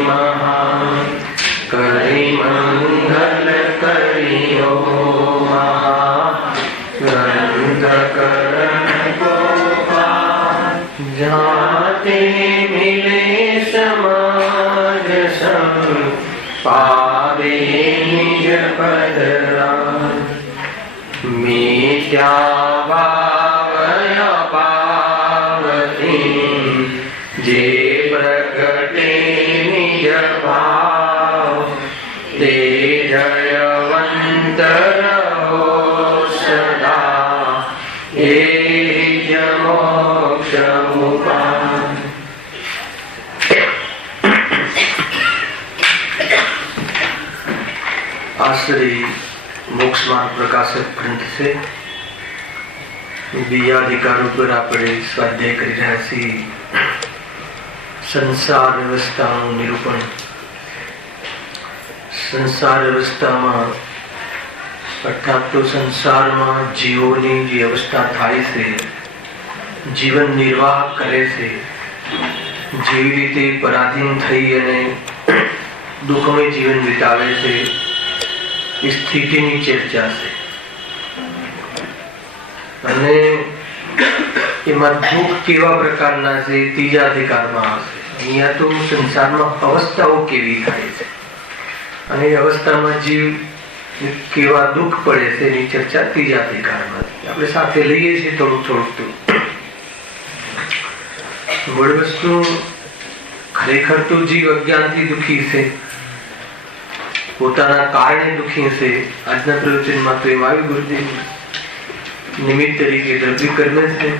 महान करि मंगल करियो ग्रंथ करण को जाते मिले समाज संग पावे निज पदरा मिथ्या भावय पावती जे प्रगटे निज भाव ते जयवंत रहो सदा हे मोक्ष उपाय। आश्री मोक्ष मार्ग प्रकाशक ग्रंथ से बीजा अधिकारों पर આપણે સ્વાધ્યાય કરી રહ્યા છીએ। સંસાર વ્યવસ્થાનું નિરૂપણ। સંસાર વ્યવસ્થામાં અર્થાત તો સંસારમાં જીવોની જે અવસ્થા થાય છે, જીવન નિર્વાહ કરે છે, જેવી રીતે પરાધીન થઈ અને દુઃખમય જીવન વિતાવે છે, સ્થિતિની ચર્ચા છે। અને એમાં દુઃખ કેવા પ્રકારના છે ત્રીજા અધિકારમાં આવશે। અહીંયા તો સંસારમાં અવસ્થાઓ કેવી થાય છે અને એ અવસ્થામાં જીવ કેવા દુઃખ પડે છે એની ચર્ચા ત્રીજા અધિકારમાં આપણે સાથે લઈએ છીએ થોડુંક થોડુંક। તો મૂળ વસ્તુ ખરેખર તો જીવ અજ્ઞાનથી દુઃખી છે, પોતાના કારણે દુઃખી છે। આજના પ્રવચનમાં તો એમ આવ્યું ગુરુદેવ નિમિત્ત તરીકે દ્રવ્ય કર્મ છે।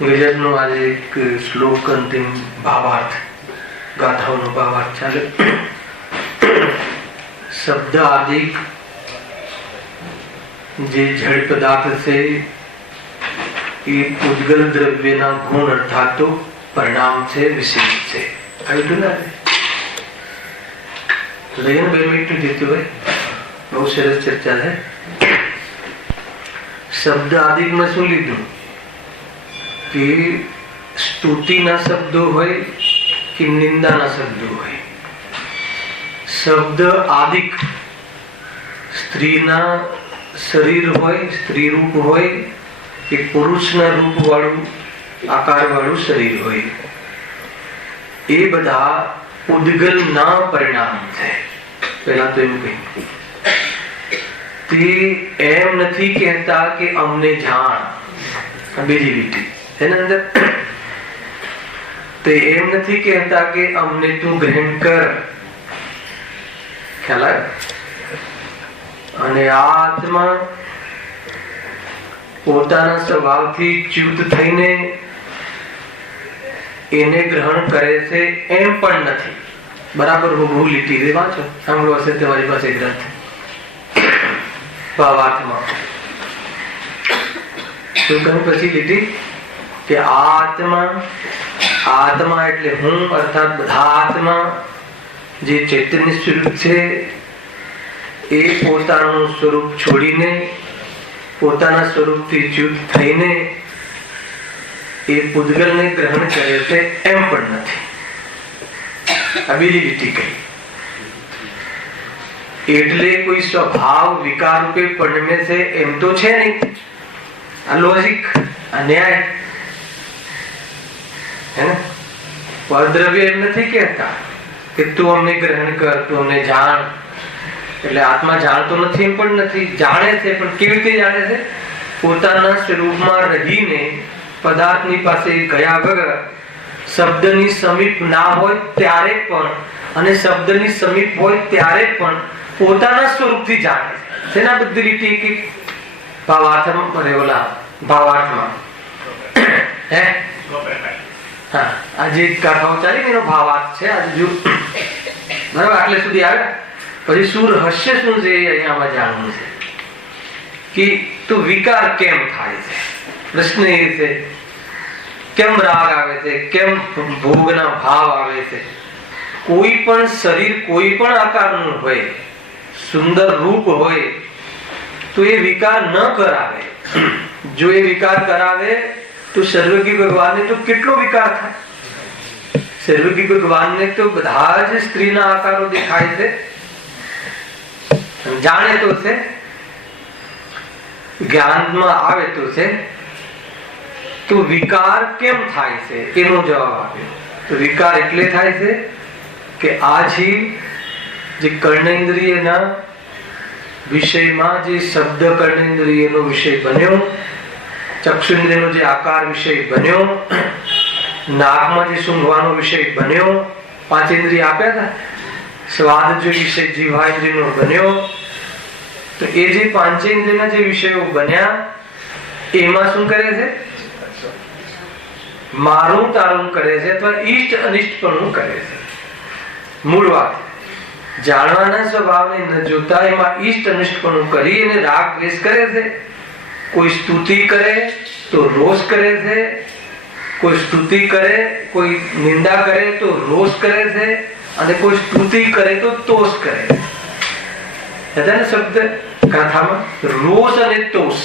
ગજબનો આજે એક શ્લોક અંતિમ ભાવાર્થ ગાથાઓનો ભાવાર્થ ચાલે। શબ્દ આદિક જે જડ પદાર્થ છે એ ઉદ્ગલ દ્રવ્યના ગુણ અર્થાત તો પરિણામ છે, વિશેષ છે। આવ્યું ને લઈને 2 મિનિટ જીતું હોય, બહુ સરસ ચર્ચા છે। શબ્દ આદિકમાં શું લીધું કે સ્તુતિના શબ્દો હોય કે નિંદાના શબ્દો હોય। શબ્દ આદિક સ્ત્રીના શરીર હોય, સ્ત્રી રૂપ હોય કે પુરુષના રૂપ વાળું આકાર વાળું શરીર હોય, એ બધા ઉદ્ગલ ના પરિણામ છે। પહેલા તો એમ કહ્યું તે એમ નથી કહેતા કે અમને જાણ, બીજી લીટી એના અંદર તે એમ નથી કહેતા કે અમને તું ગ્રહણ કર, ખ્યાલ આવ્યો? અને આ આત્મા પોતાના સ્વભાવથી ચ્યુત થઈને એને ગ્રહણ કરે છે એમ પણ નથી। બરાબર હું લીટી રે વાંચો, સાંભળો હશે તમારી પાસે ગ્રંથ ભાવાર્થમાં તો કહ્યું પછી લીટી કે આત્મા એટલે હું અર્થાત બધા આત્મા જે ચૈતન્ય સ્વરૂપ છે એ પોતાનું સ્વરૂપ છોડીને પોતાના સ્વરૂપથી ચ્યુત થઈને એ પૂતગલને ગ્રહણ કરે છે એમ પણ નથી। આ બીજી લીટી કહી એટલે કોઈ સ્વભાવ વિકાર રૂપે પરિણમે છે એમ તો છે નહીં। આ લોજિક, આ ન્યાય હે ને। પરદ્રવ્ય એમ નથી કહેતા કે તું અમને ગ્રહણ કર, તું અમને જાણ, એટલે આત્મા જાણતો નથી એમ પણ નથી, જાણે છે પણ કેવી રીતે જાણે છે? પોતાના સ્વરૂપમાં રહીને પદાર્થની પાસે ગયા વગર શબ્દની સમીપ ના હોય ત્યારે પણ અને શબ્દની સમીપ હોય ત્યારે પણ પોતાના સ્વરૂપથી જાણે છે। તેના બધી રીતે કે ભાવાર્થમાં રેવલા ભાવાર્થમાં હે હા આજે ગાથાઓ ચાલી એનો ભાવાર્થ છે આજે જો બરાબર આટલે સુધી આવે પછી શું રહસ્ય શું છે અહીંયા જાણવું છે કે તો વિકાર કેમ થાય છે। પ્રશ્ન એ છે કેમ રાગ આવે છે, કેમ ભોગના ભાવ આવે છે। કોઈ પણ શરીર કોઈ પણ આકારનું હોય, સુંદર રૂપ હોય તો એ વિકાર ન કરાવે। જો એ વિકાર કરાવે તો સર્વજ્ઞ ભગવાનને તો કેટલો વિકાર થાય. સર્વજ્ઞ ભગવાનને તો બધા જ સ્ત્રીના આકારો દેખાય છે, જાણે તો છે, જ્ઞાનમાં આવે તો છે. તો વિકાર કેમ થાય છે એનો જવાબ આપ્યો. તો વિકાર એટલે થાય છે કે આ જીવ જે કર્ણેન્દ્રિયના વિષયમાં જે શબ્દ કર્ણેન્દ્રિયનો વિષય બન્યો, ચક્ષુન્દ્રિયનો જે આકાર વિષય બન્યો, નાકમાં જે સૂંઘવાનો વિષય બન્યો, પાંચેન્દ્રિય આપ્યા હતા, સ્વાદ જે વિષય જીવાઇન્દ્રિયનો બન્યો, તો એ જે પાંચેન્દ્રિયના જે વિષયો બન્યા એમાં શું કરે છે? મારું તારું કરે છે અથવા ઈષ્ટ અનિષ્ટપણું કરે છે. મૂળ વાત જાણવાના સ્વભાવને ન જોતા એમાં ઈષ્ટ અનિષ્ટપણું કરી અને રાગ દ્વેષ કરે છે. કોઈ સ્તુતિ કરે તો રોષ કરે છે, કોઈ સ્તુતિ કરે, કોઈ નિંદા કરે તો રોષ કરે છે, અને કોઈ સ્તુતિ કરે તો તોષ કરે છે. હતા ને શબ્દ ગાથામાં રોષ અને તોષ.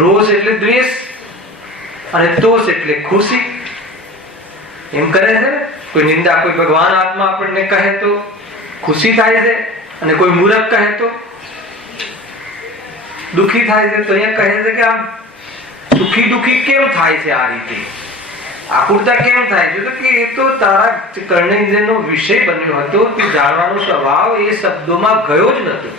રોષ એટલે દ્વેષ અને તોષ એટલે ખુશી. એમ કરે છે. કોઈ નિંદા, કોઈ ભગવાન આત્મા આપણને કહે તો ખુશી થાય છે, અને કોઈ મૂર્ખ કહે તો દુખી થાય છે. તો અહીંયા કહે છે કે આમ દુખી દુખી કેમ થાય છે? આ રીતે આકુરતા કેમ થાય છે? તો કે એ તો તારા કર્ણેન્દ્રિયનો વિષય બન્યો હતો, તે જાણવાનો સ્વભાવ એ શબ્દોમાં ગયો જ નતો.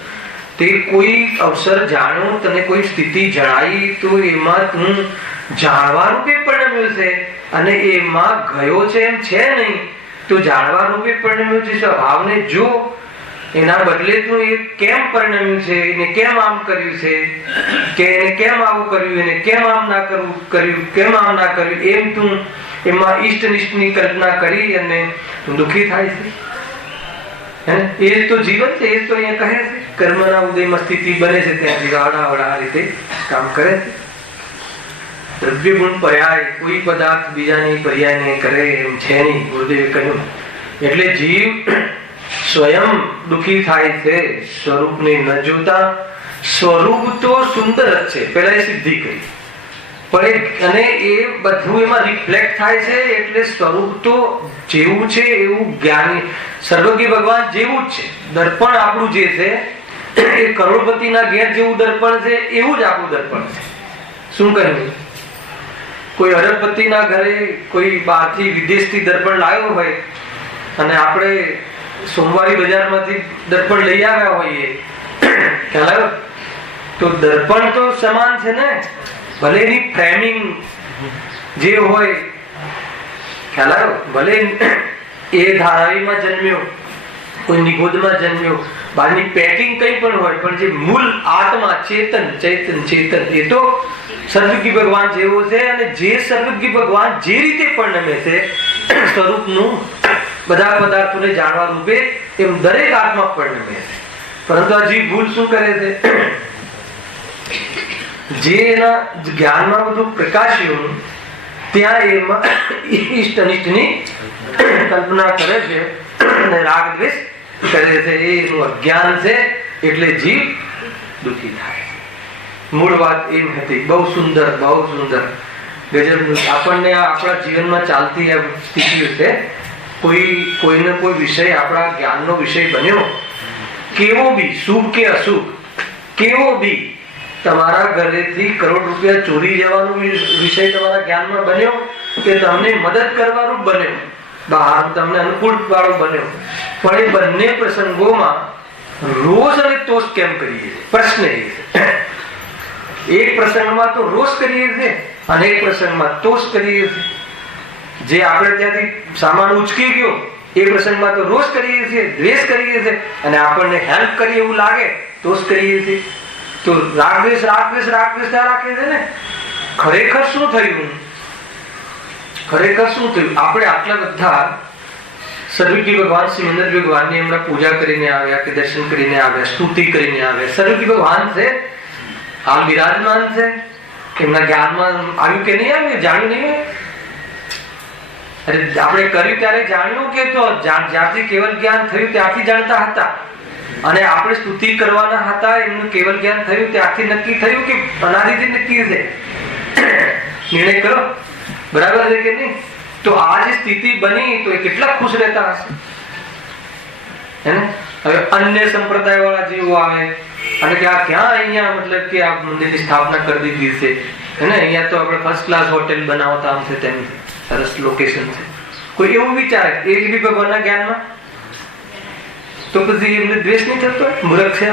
તે કોઈ અવસર જાણ્યો, તને કોઈ સ્થિતિ જણાઈ, તો એમાં તું જાણવા રૂપે પરિણમ્યું છે અને એમાં ગયો છે એમ છે નહીં. તો જાણવા રૂપે પરિણમ્યું છે સ્વભાવને જો, એના બદલે તું એ કેમ પરિણમ્યું છે, એને કેમ આમ કર્યું છે, કે એને કેમ આવું કર્યું, એને કેમ આમ ના કરવું કર્યું, કેમ આમ ના કર્યું, એમ તું એમાં ઈષ્ટ નિષ્ઠની કલ્પના કરી અને દુઃખી થાય છે. એ તો જીવન છે. એ તો અહીંયા કહે છે કર્મના ઉદયમાં સ્થિતિ બને છે ત્યાં જીવાડા રીતે કામ કરે છે. દ્રવ્ય ગુણ પર્યાય કોઈ પદાર્થ બીજાની પર્યાય નહીં કરે એમ છે નહીં, ગુરુદેવે કહ્યું. એટલે જીવ સ્વયં દુઃખી થાય છે સ્વરૂપને ન જોતા. સ્વરૂપ તો સુંદર જ છે, પહેલા એ સિદ્ધિ કરી, પણ અને એ બધું એમાં રિફ્લેક્ટ થાય છે. એટલે સ્વરૂપ તો જેવું છે એવું જ્ઞાની સર્વજ્ઞ ભગવાન જેવું જ છે. દર્પણ આપણું જે છે એ કરોડપતિના ઘેર જેવું દર્પણ છે એવું જ આપણું દર્પણ છે. શું કહ્યું? કોઈ અરબપતિના ઘરે કોઈ બહારથી વિદેશથી દર્પણ લાવ્યો હોય અને આપણે સોમવારી બજારમાંથી દર્પણ લઈ આવ્યા હોઈએ, ખ્યાલ આવ્યો? તો દર્પણ તો સમાન છે ને, ભલે એની ફ્રેમિંગ જે હોય, ખ્યાલ આવ્યો? ભલે એ ધારાવીમાં જન્મ્યો, કોઈ નિગોદમાં જન્મ્યો, બહારની પેકિંગ કઈ પણ હોય, પણ જે મૂળ આત્મા ચેતન ચેતન ચેતન એ તો સર્વજ્ઞ ભગવાન જેવો છે. અને જે સર્વજ્ઞ ભગવાન જે રીતે પરિણમે છે સ્વરૂપનું બધા પદાર્થોને જાણવા રૂપે, એમ દરેક આત્મા પરિણમે છે. પરંતુ આ જીવ ભૂલ શું કરે છે? જે એના જ્ઞાનમાં બધું પ્રકાશ્યું ત્યાં એમાં ઈષ્ટ અનિષ્ટની કલ્પના કરે છે અને રાગ દ્વેષ કરે છે. એનું અજ્ઞાન છે, એટલે જીવ દુઃખી થાય. મૂળ વાત એમ હતી. બહુ સુંદર, બહુ સુંદર, ગજબનું. આપણને આપણા જીવનમાં ચાલતી આ સ્થિતિઓ છે. કોઈને કોઈ વિષય આપણા જ્ઞાનનો વિષય બન્યો, કેવો બી, શુભ કે અશુભ, કેવો બી, તમારા ઘરેથી કરોડ રૂપિયા ચોરી જવાનો વિષય તમારા જ્ઞાનમાં બન્યો કે તમને મદદ કરવાનો બન્યો, બહાર તમને અનુકૂળ વાળો બન્યો, પણ એ બંને પ્રસંગોમાં રોષ અને તોષ કેમ કરીએ? પ્રશ્ન એ છે. એક પ્રસંગમાં તો રોષ કરીએ છીએ અને એક પ્રસંગમાં તોષ કરીએ છીએ. જે આપણે ત્યાંથી સામાન ઉચકી ગયો એ પ્રસંગમાં તો રોષ કરીએ છીએ, દ્વેષ કરીએ છીએ, અને આપણને હેલ્પ કરીએ એવું લાગે તોષ કરીએ છીએ. તો રાગ દ્વેષ ત્યાં રાખે છે ને. ખરેખર શું થયું? ખરેખર શું થયું? આપણે આટલા બધા સર્વજ્ઞ ભગવાન શ્રીમંદર ભગવાનની એમના પૂજા કરીને આવ્યા, કે દર્શન કરીને આવ્યા, સ્તુતિ કરીને આવ્યા. સર્વજ્ઞ ભગવાન છે, હાલ બિરાજમાન છે. એમના જ્ઞાનમાં આવ્યું કે નહીં આવ્યું? જાણ્યું નહીં? અરે આપણે કર્યું ત્યારે જાણ્યું કે તો જ્યારથી કેવલ જ્ઞાન થયું ત્યારથી જાણતા હતા, અને આપણે સ્તુતિ કરવાના હતા, એમનું કેવલ જ્ઞાન થયું ત્યારથી નક્કી થયું કે અનાદિથી નક્કી છે. નિર્ણય કરો, બરાબર છે કે નહીં? તો આ જે સ્થિતિ બની તો એ કેટલા ખુશ રહેતા હશે, હે ને? હવે અન્ય સંપ્રદાય વાળા જીવો આવે અને કે આ ક્યાં અહીંયા મતલબ કે આ મંદિરની સ્થાપના કરી દીધી છે, હે ને? અહીંયા તો આપણે ફર્સ્ટ ક્લાસ હોટેલ બનાવતા આમ છે તેમ છે, સરસ લોકેશન છે. કોઈ એવું વિચારે એ બી ભગવાનના જ્ઞાનમાં, તો પછી એમને દ્વેષ નહીં થતો? મૂર્ખ છે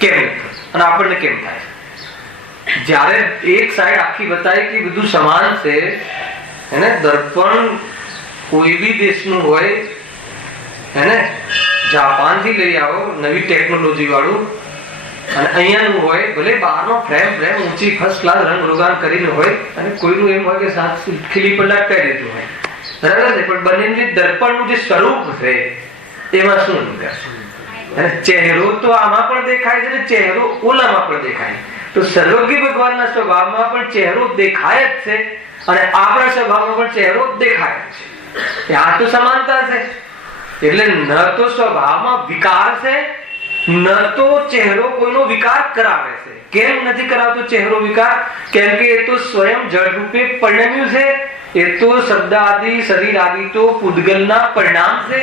કેમ નહીં થતો? અને આપણને કેમ થાય? જ્યારે એક સાઈડ આખી બતાવી કે બધું સમાન છે, એને દર્પણ કોઈ બી દેશનું હોય, એને જાપાન થી લઈ આવો નવી ટેકનોલોજી વાળું, અને અહીંયાનું હોય ભલે બહારનો ફ્રેમ ઊંચી ફર્સ્ટ ક્લાસ રંગ રોગાન કરીને હોય, અને કોઈનું એમ હોય કે સાત ખીલી પર લટકાઈ દીધું હોય, બરાબર છે, પણ બંનેનું જે દર્પણનું જે સ્વરૂપ છે એમાં શું નીકળશે? ચહેરો તો આમાં પણ દેખાય છે ને ચહેરો ઓલામાં પણ દેખાય. તો સર્વજ્ઞ ભગવાનના સ્વભાવમાં પણ ચહેરો દેખાય જ છે, અને આપણા સ્વભાવમાં પણ ચહેરો દેખાય જ છે. આ તો સમાનતા છે. એટલે ન તો સ્વભાવમાં વિકાર છે, ન તો ચહેરો કોઈનો વિકાર કરાવે છે. કેમ નથી કરાવતો ચહેરો વિકાર? કેમ કે એ તો સ્વયં જળ રૂપે પરિણમ્યું છે. એ તો શબ્દ આદિ શરીર આદિ તો પૂતગલના પરિણામ છે,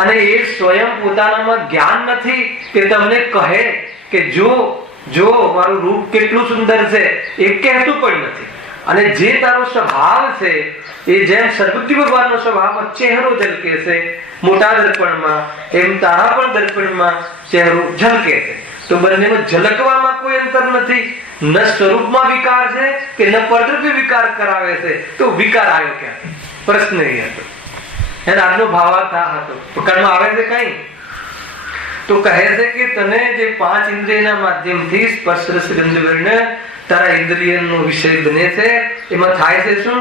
અને એ સ્વયં પોતાનામાં જ્ઞાન નથી કે તમને કહે કે જો મારું રૂપ કેટલું સુંદર છે, એ કહેતું પણ નથી. અને જે તારો સ્વભાવ છે એ જેમ સર્વજ્ઞ ભગવાનનો સ્વભાવ ચહેરો ઝલકે છે મોટા દર્પણમાં, એમ તારા પણ દર્પણમાં ચહેરો ઝલકે છે. તો બંનેમાં ઝલકવામાં કોઈ અંતર નથી. ન સ્વરૂપમાં વિકાર છે કે ન પરદ્રવ્ય વિકાર કરાવે છે. તો વિકાર આવ્યો ક્યાંથી? પ્રશ્ન એ હતો. એને આજનો ભાવાર્થ આ હતો. પકડમાં આવે છે કઈ? તો કહે છે કે તને જે 5 ઇન્દ્રિયના માધ્યમથી સ્પર્શ રસ ગંધ વર્ણ તારા ઇન્દ્રિયનો વિષય બને છે, એમાં થાય છે શું?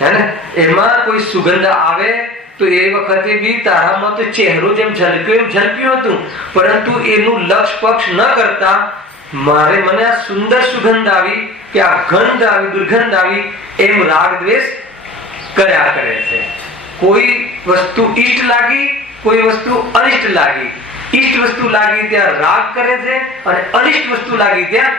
હે ને? એમાં કોઈ સુગંધ આવે તો એ વખતે બી તારામાં તો ચહેરો જેમ ઝલક્યો એમ ઝલક્યું હતું, પરંતુ એનું લક્ષ પક્ષ ન કરતા મને આ સુંદર સુગંધ આવી કે આ ગંધ આવી દુર્ગંધ આવી એમ રાગ દ્વેષ કર્યા કરે છે. કોઈ વસ્તુ ઈષ્ટ લાગી, કોઈ વસ્તુ અનિષ્ટ લાગી. ઈષ્ટ વસ્તુ લાગી ત્યાં રાગ કરે છે, અને અનિષ્ટ વસ્તુ લાગી ત્યાં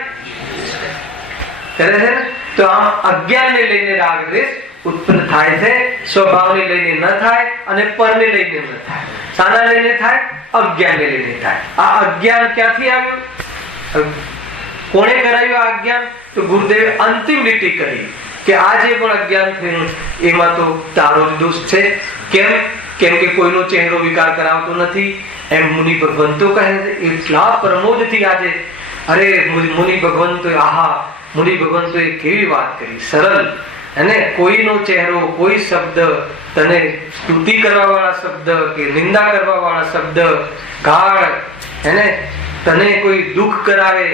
કરે છે. તો આમ અજ્ઞાનને લઈને રાગ દ્વેષ ઉત્પન્ન થાય છે. સ્વભાવને લઈને ન થાય, અને પરને લઈને ન થાય. શાના લઈને થાય? અજ્ઞાનને લઈને થાય. આ અજ્ઞાન ક્યાંથી આવ્યું? કોણે કરાયું આ અજ્ઞાન? તો ગુરુદેવે અંતિમ લીટી કરી કે આ જે પણ અજ્ઞાન થયું એમાં તો તારો જ દોષ છે. કેમ કે કોઈનો ચહેરો વિકાર કરાવતો નથી, એમ મુનિ ભગવંતો કહે છે. એટલા પ્રમોદથી આજે અરે મુનિ ભગવંતો, આહા, મુનિ ભગવંતોએ કેવી વાત કરી, સરળ. અને કોઈનો ચહેરો, કોઈ શબ્દ, તને સ્તુતિ કરવા વાળા શબ્દ કે નિંદા કરવા વાળા શબ્દ, ગાળ, એને તને કોઈ દુઃખ કરાવે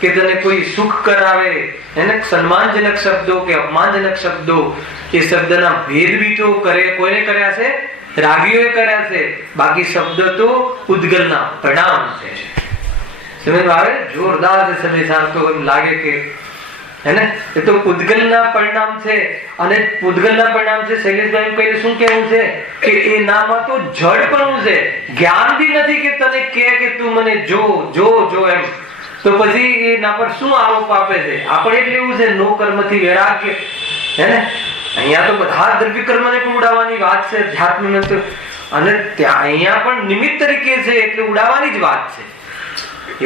કે તને કોઈ સુખ કરાવે, એને સન્માનજનક શબ્દો કે અપમાનજનક શબ્દો, એ શબ્દના ભેદ બી તો કોઈને કર્યા છે? રાગીઓએ કર્યા છે. બાકી શબ્દ તો ઉદ્ગલના પરિણામ છે. સમજ આવે? જોરદાર સમય સારતો એમ લાગે કે હેને એ તો પૂતગલના પરિણામ છે. અને પૂતગલના પરિણામ છે. શૈલેષભાઈ એમ કહીને શું કહેવું છે કે એનામાં તો જડપણું છે, જ્ઞાન બી નથી કે તને કે તું મને જો એમ. તો પછી એના પર શું આરોપ આપે છે? આપણે એટલે એવું છે નો કર્મથી વૈરાગ્ય, હેને? અહીંયા તો બધા દ્રવ્ય કર્મને પણ ઉડાવવાની વાત છે અધ્યાત્મને તો, અને ત્યાં અહીંયા પણ નિમિત્ત તરીકે છે એટલે ઉડાવવાની જ વાત છે.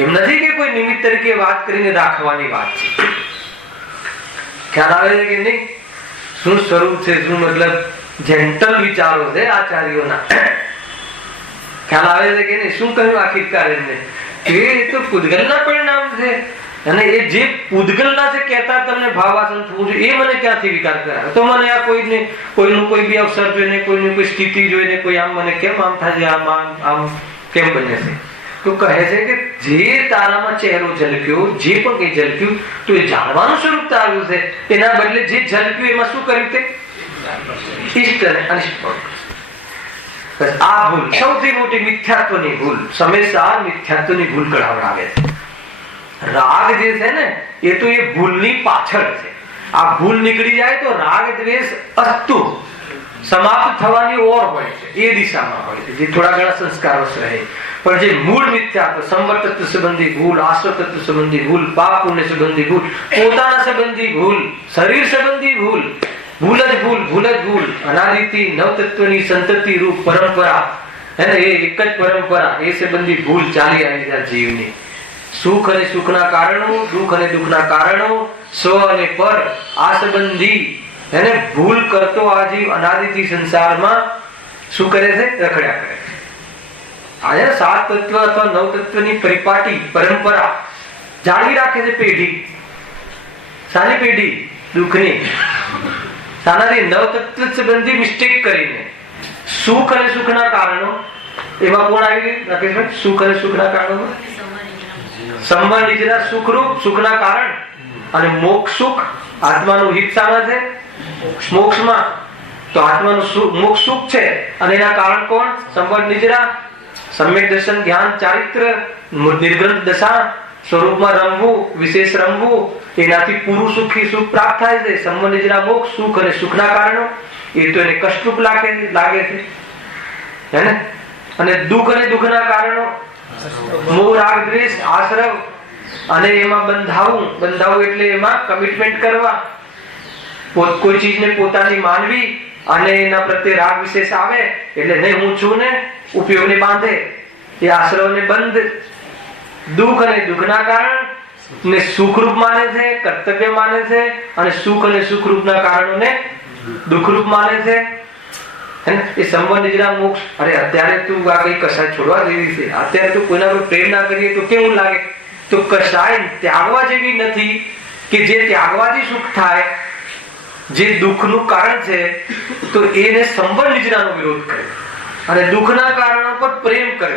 એમ નથી કે કોઈ નિમિત્ત તરીકે વાત કરીને રાખવાની વાત છે. ખ્યાલ આવે છે કે નહીં? શું સ્વરૂપ છે, શું મતલબ જેન્ટલ વિચારો છે આચાર્યોના. ખ્યાલ આવે છે કે નહીં? શું કહ્યું આખિરકાર એમને કે એ તો પૂતગલના પરિણામ છે, અને એ જે પૂતગલના છે કહેતા તમને ભાવાસન થવું જોઈએ, એ મને ક્યાંથી વિકાર કરાવે? તો મને આ કોઈનું કોઈ બી અવસર જોઈને, કોઈની કોઈ સ્થિતિ જોઈને કોઈ આમ મને કેમ આમ થાય, આમ કેમ બને છે? તો કહે છે કે જે તારામાં ચહેરો ઝલક્યો, જે પણ કઈ ઝલક્યું, તો એ જાણવાનું સ્વરૂપ તારું છે. એના બદલે જે ઝલક્યું એમાં શું કર્યું? તે ઇષ્ટ અને અનિષ્ટ. આ ભૂલ સૌથી મોટી મિથ્યાત્વની ભૂલ, હંમેશા મિથ્યાત્વની ભૂલ કઢાવડાવે છે. રાગ જે છે ને એ તો એ ભૂલની પાછળ છે. આ ભૂલ નીકળી જાય તો રાગ દ્વેષ અસ્તુ સમાપ્ત થવાની ઓર હોય છે, એ દિશામાં હોય છે, જે થોડા ઘણા સંસ્કારો રહે. પણ જે મૂળ મિથ્યાત્વ, સંવર તત્વ સંબંધી ભૂલ, આશ્રવ તત્વ સંબંધી ભૂલ, પાપ પુણ્ય સંબંધી ભૂલ, પોતાના સંબંધી ભૂલ, શરીર સંબંધી ભૂલ, ભૂલ જ ભૂલ, ભૂલ જ ભૂલ, અનાદિથી નવતત્વની સંતતિ રૂપ પરંપરા, એને એ એક જ પરંપરા, એ સંબંધી ભૂલ ચાલી આવી છે જીવની. સુખ અને સુખના કારણો, દુઃખ અને દુઃખના કારણો, સ્વ અને પર, આ સંબંધી એને ભૂલ કરતો આ જીવ અનાદિથી સંસારમાં શું કરે છે? રખડ્યા કરે. આજે 7 તત્વ અથવા 9 તત્વની પરિપાટી પરંપરા જાળવી રાખે છે પેઢી. સારી પેઢી દુઃખની સાનાથી 9 તત્વ સંબંધી મિસ્ટેક કરીને સુખ અને સુખના કારણો, એમાં કોણ આવી ગયું રાકેશભાઈ? સુખ અને સુખના કારણો સંબંધ નીચેના સુખરૂપ સુખના કારણ અને મોક્ષ સુખ, આત્માનું હિત સામે છે મોક્ષમાં, તો આત્માનું મોક્ષ સુખ છે અને એના કારણ કોણ? સંબંધ નીચેના સમ્યક દર્શન, જ્ઞાન, ચારિત્ર, નિર્ગ્રંથ દશા, સ્વરૂપમાં રમવું, વિશેષ રમવું, એનાથી પૂરું સુખી સુખ પ્રાપ્ત થાય છે. સંબંધ નીચેના મોક્ષ સુખ અને સુખના કારણો, એ તો એને કષ્ટરૂપ લાગે છે હે ને. અને દુઃખ અને દુઃખના કારણો મોહ, રાગ, દ્વેષ, આશ્રવ, અને એમાં બંધાવું એટલે એમાં કમિટમેન્ટ કરવા, કોઈ ચીજને પોતાની માનવી અને એના પ્રત્યે રાગ વિશેષ આવે એટલે નહીં હું છું ને ઉપયોગને બાંધે, એ આશ્રવને બંધ. દુઃખ અને દુઃખના કારણ ને સુખરૂપ માને છે, કર્તવ્ય માને છે, અને સુખ અને સુખરૂપના કારણોને દુઃખરૂપ માને છે. એ સંબંધ જરા મોક્ષ. અરે અત્યારે તું આ કઈ કસાય છોડવા જેવી છે, અત્યારે તું કોઈના પર પ્રેમ ના કરીએ તો કેવું લાગે? તો કસાય ત્યાગવા જેવી નથી કે જે ત્યાગવાથી સુખ થાય, જે દુઃખનું કારણ છે તો એને સંબંધ નિજરાનો વિરોધ કરે અને દુઃખના કારણો પર પ્રેમ કરે,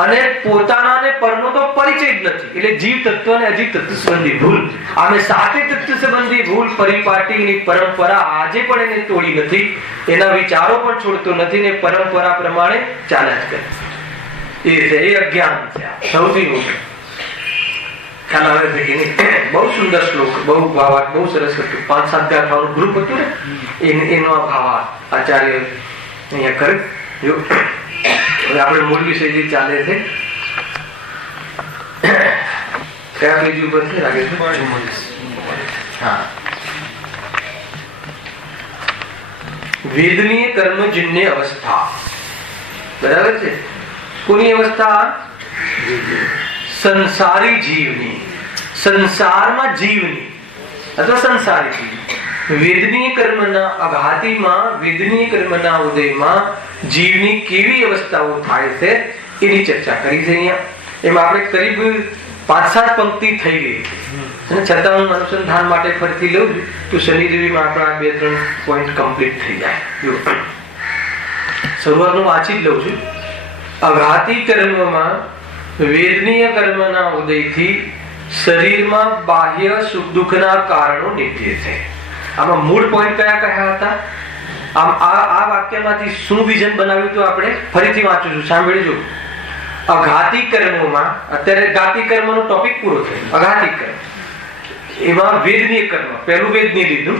અને પોતાના ને પરનો તો પરિચય જ નથી. એટલે જીવ તત્વ અને અજીવ તત્વ સંબંધી ભૂલ, આમે 7 તત્વ સંબંધી ભૂલ પરિપાટીની પરંપરા આજે પણ એને તોડી નથી, એના વિચારો પણ છોડતો નથી ને પરંપરા પ્રમાણે ચાલ્યા જ કરે. એ છે, એ અજ્ઞાન છે સૌથી મોટું. ખ્યાલ આવે છે કે નહીં? બહુ સુંદર શ્લોક, બહુ ભાવાર્થ, બહુ સરસ હતું. 5-7 ગાથાઓનું ગ્રુપ હતું ને, એનો આ ભાવાર્થ આચાર્ય અહીંયા કરે. જો હવે આપણે મૂળ વિષય જે ચાલે છે, કયા પેજ ઉપર છે રાકેશ? હા, વેદનીય કર્મજન્ય અવસ્થા. બરાબર છે? કોની અવસ્થા? સંસારી જીવની, સંસારમાં જીવની અથવા સંસારી જીવ. વેદનીય કર્મના અઘાતીમાં, વેદનીય કર્મના ઉદયમાં જીવની કેવી અવસ્થાઓ થાય છે એની ચર્ચા કરી છે અહીંયા. એમાં આપણે કરીબ 5-7 પંક્તિ થઈ ગઈ અને છતાં હું અનુસંધાન માટે ફરીથી લઉં છું તો શનિદેવીમાં આપણા 2-3 પોઈન્ટ કમ્પ્લીટ થઈ જાય. શરૂઆતનું વાંચી જ લઉં છું. અઘાતી કર્મમાં વેદનીય કર્મના ઉદયથી શરીરમાં બાહ્ય સુખ દુઃખના કારણો નિત્ય છે. આમાં મૂળ પોઈન્ટ કયા કયા હતા? આમ આ વાક્યમાંથી શું વિઝન બનાવ્યું તો આપણે ફરીથી વાંચું છું, સાંભળજો. અઘાતી કર્મોમાં, અત્યારે ઘાતી કર્મનો ટોપિક પૂરો થયો. અઘાતી કર્મ એમાં વેદનીય કર્મ, પહેલું વેદનીય લીધું,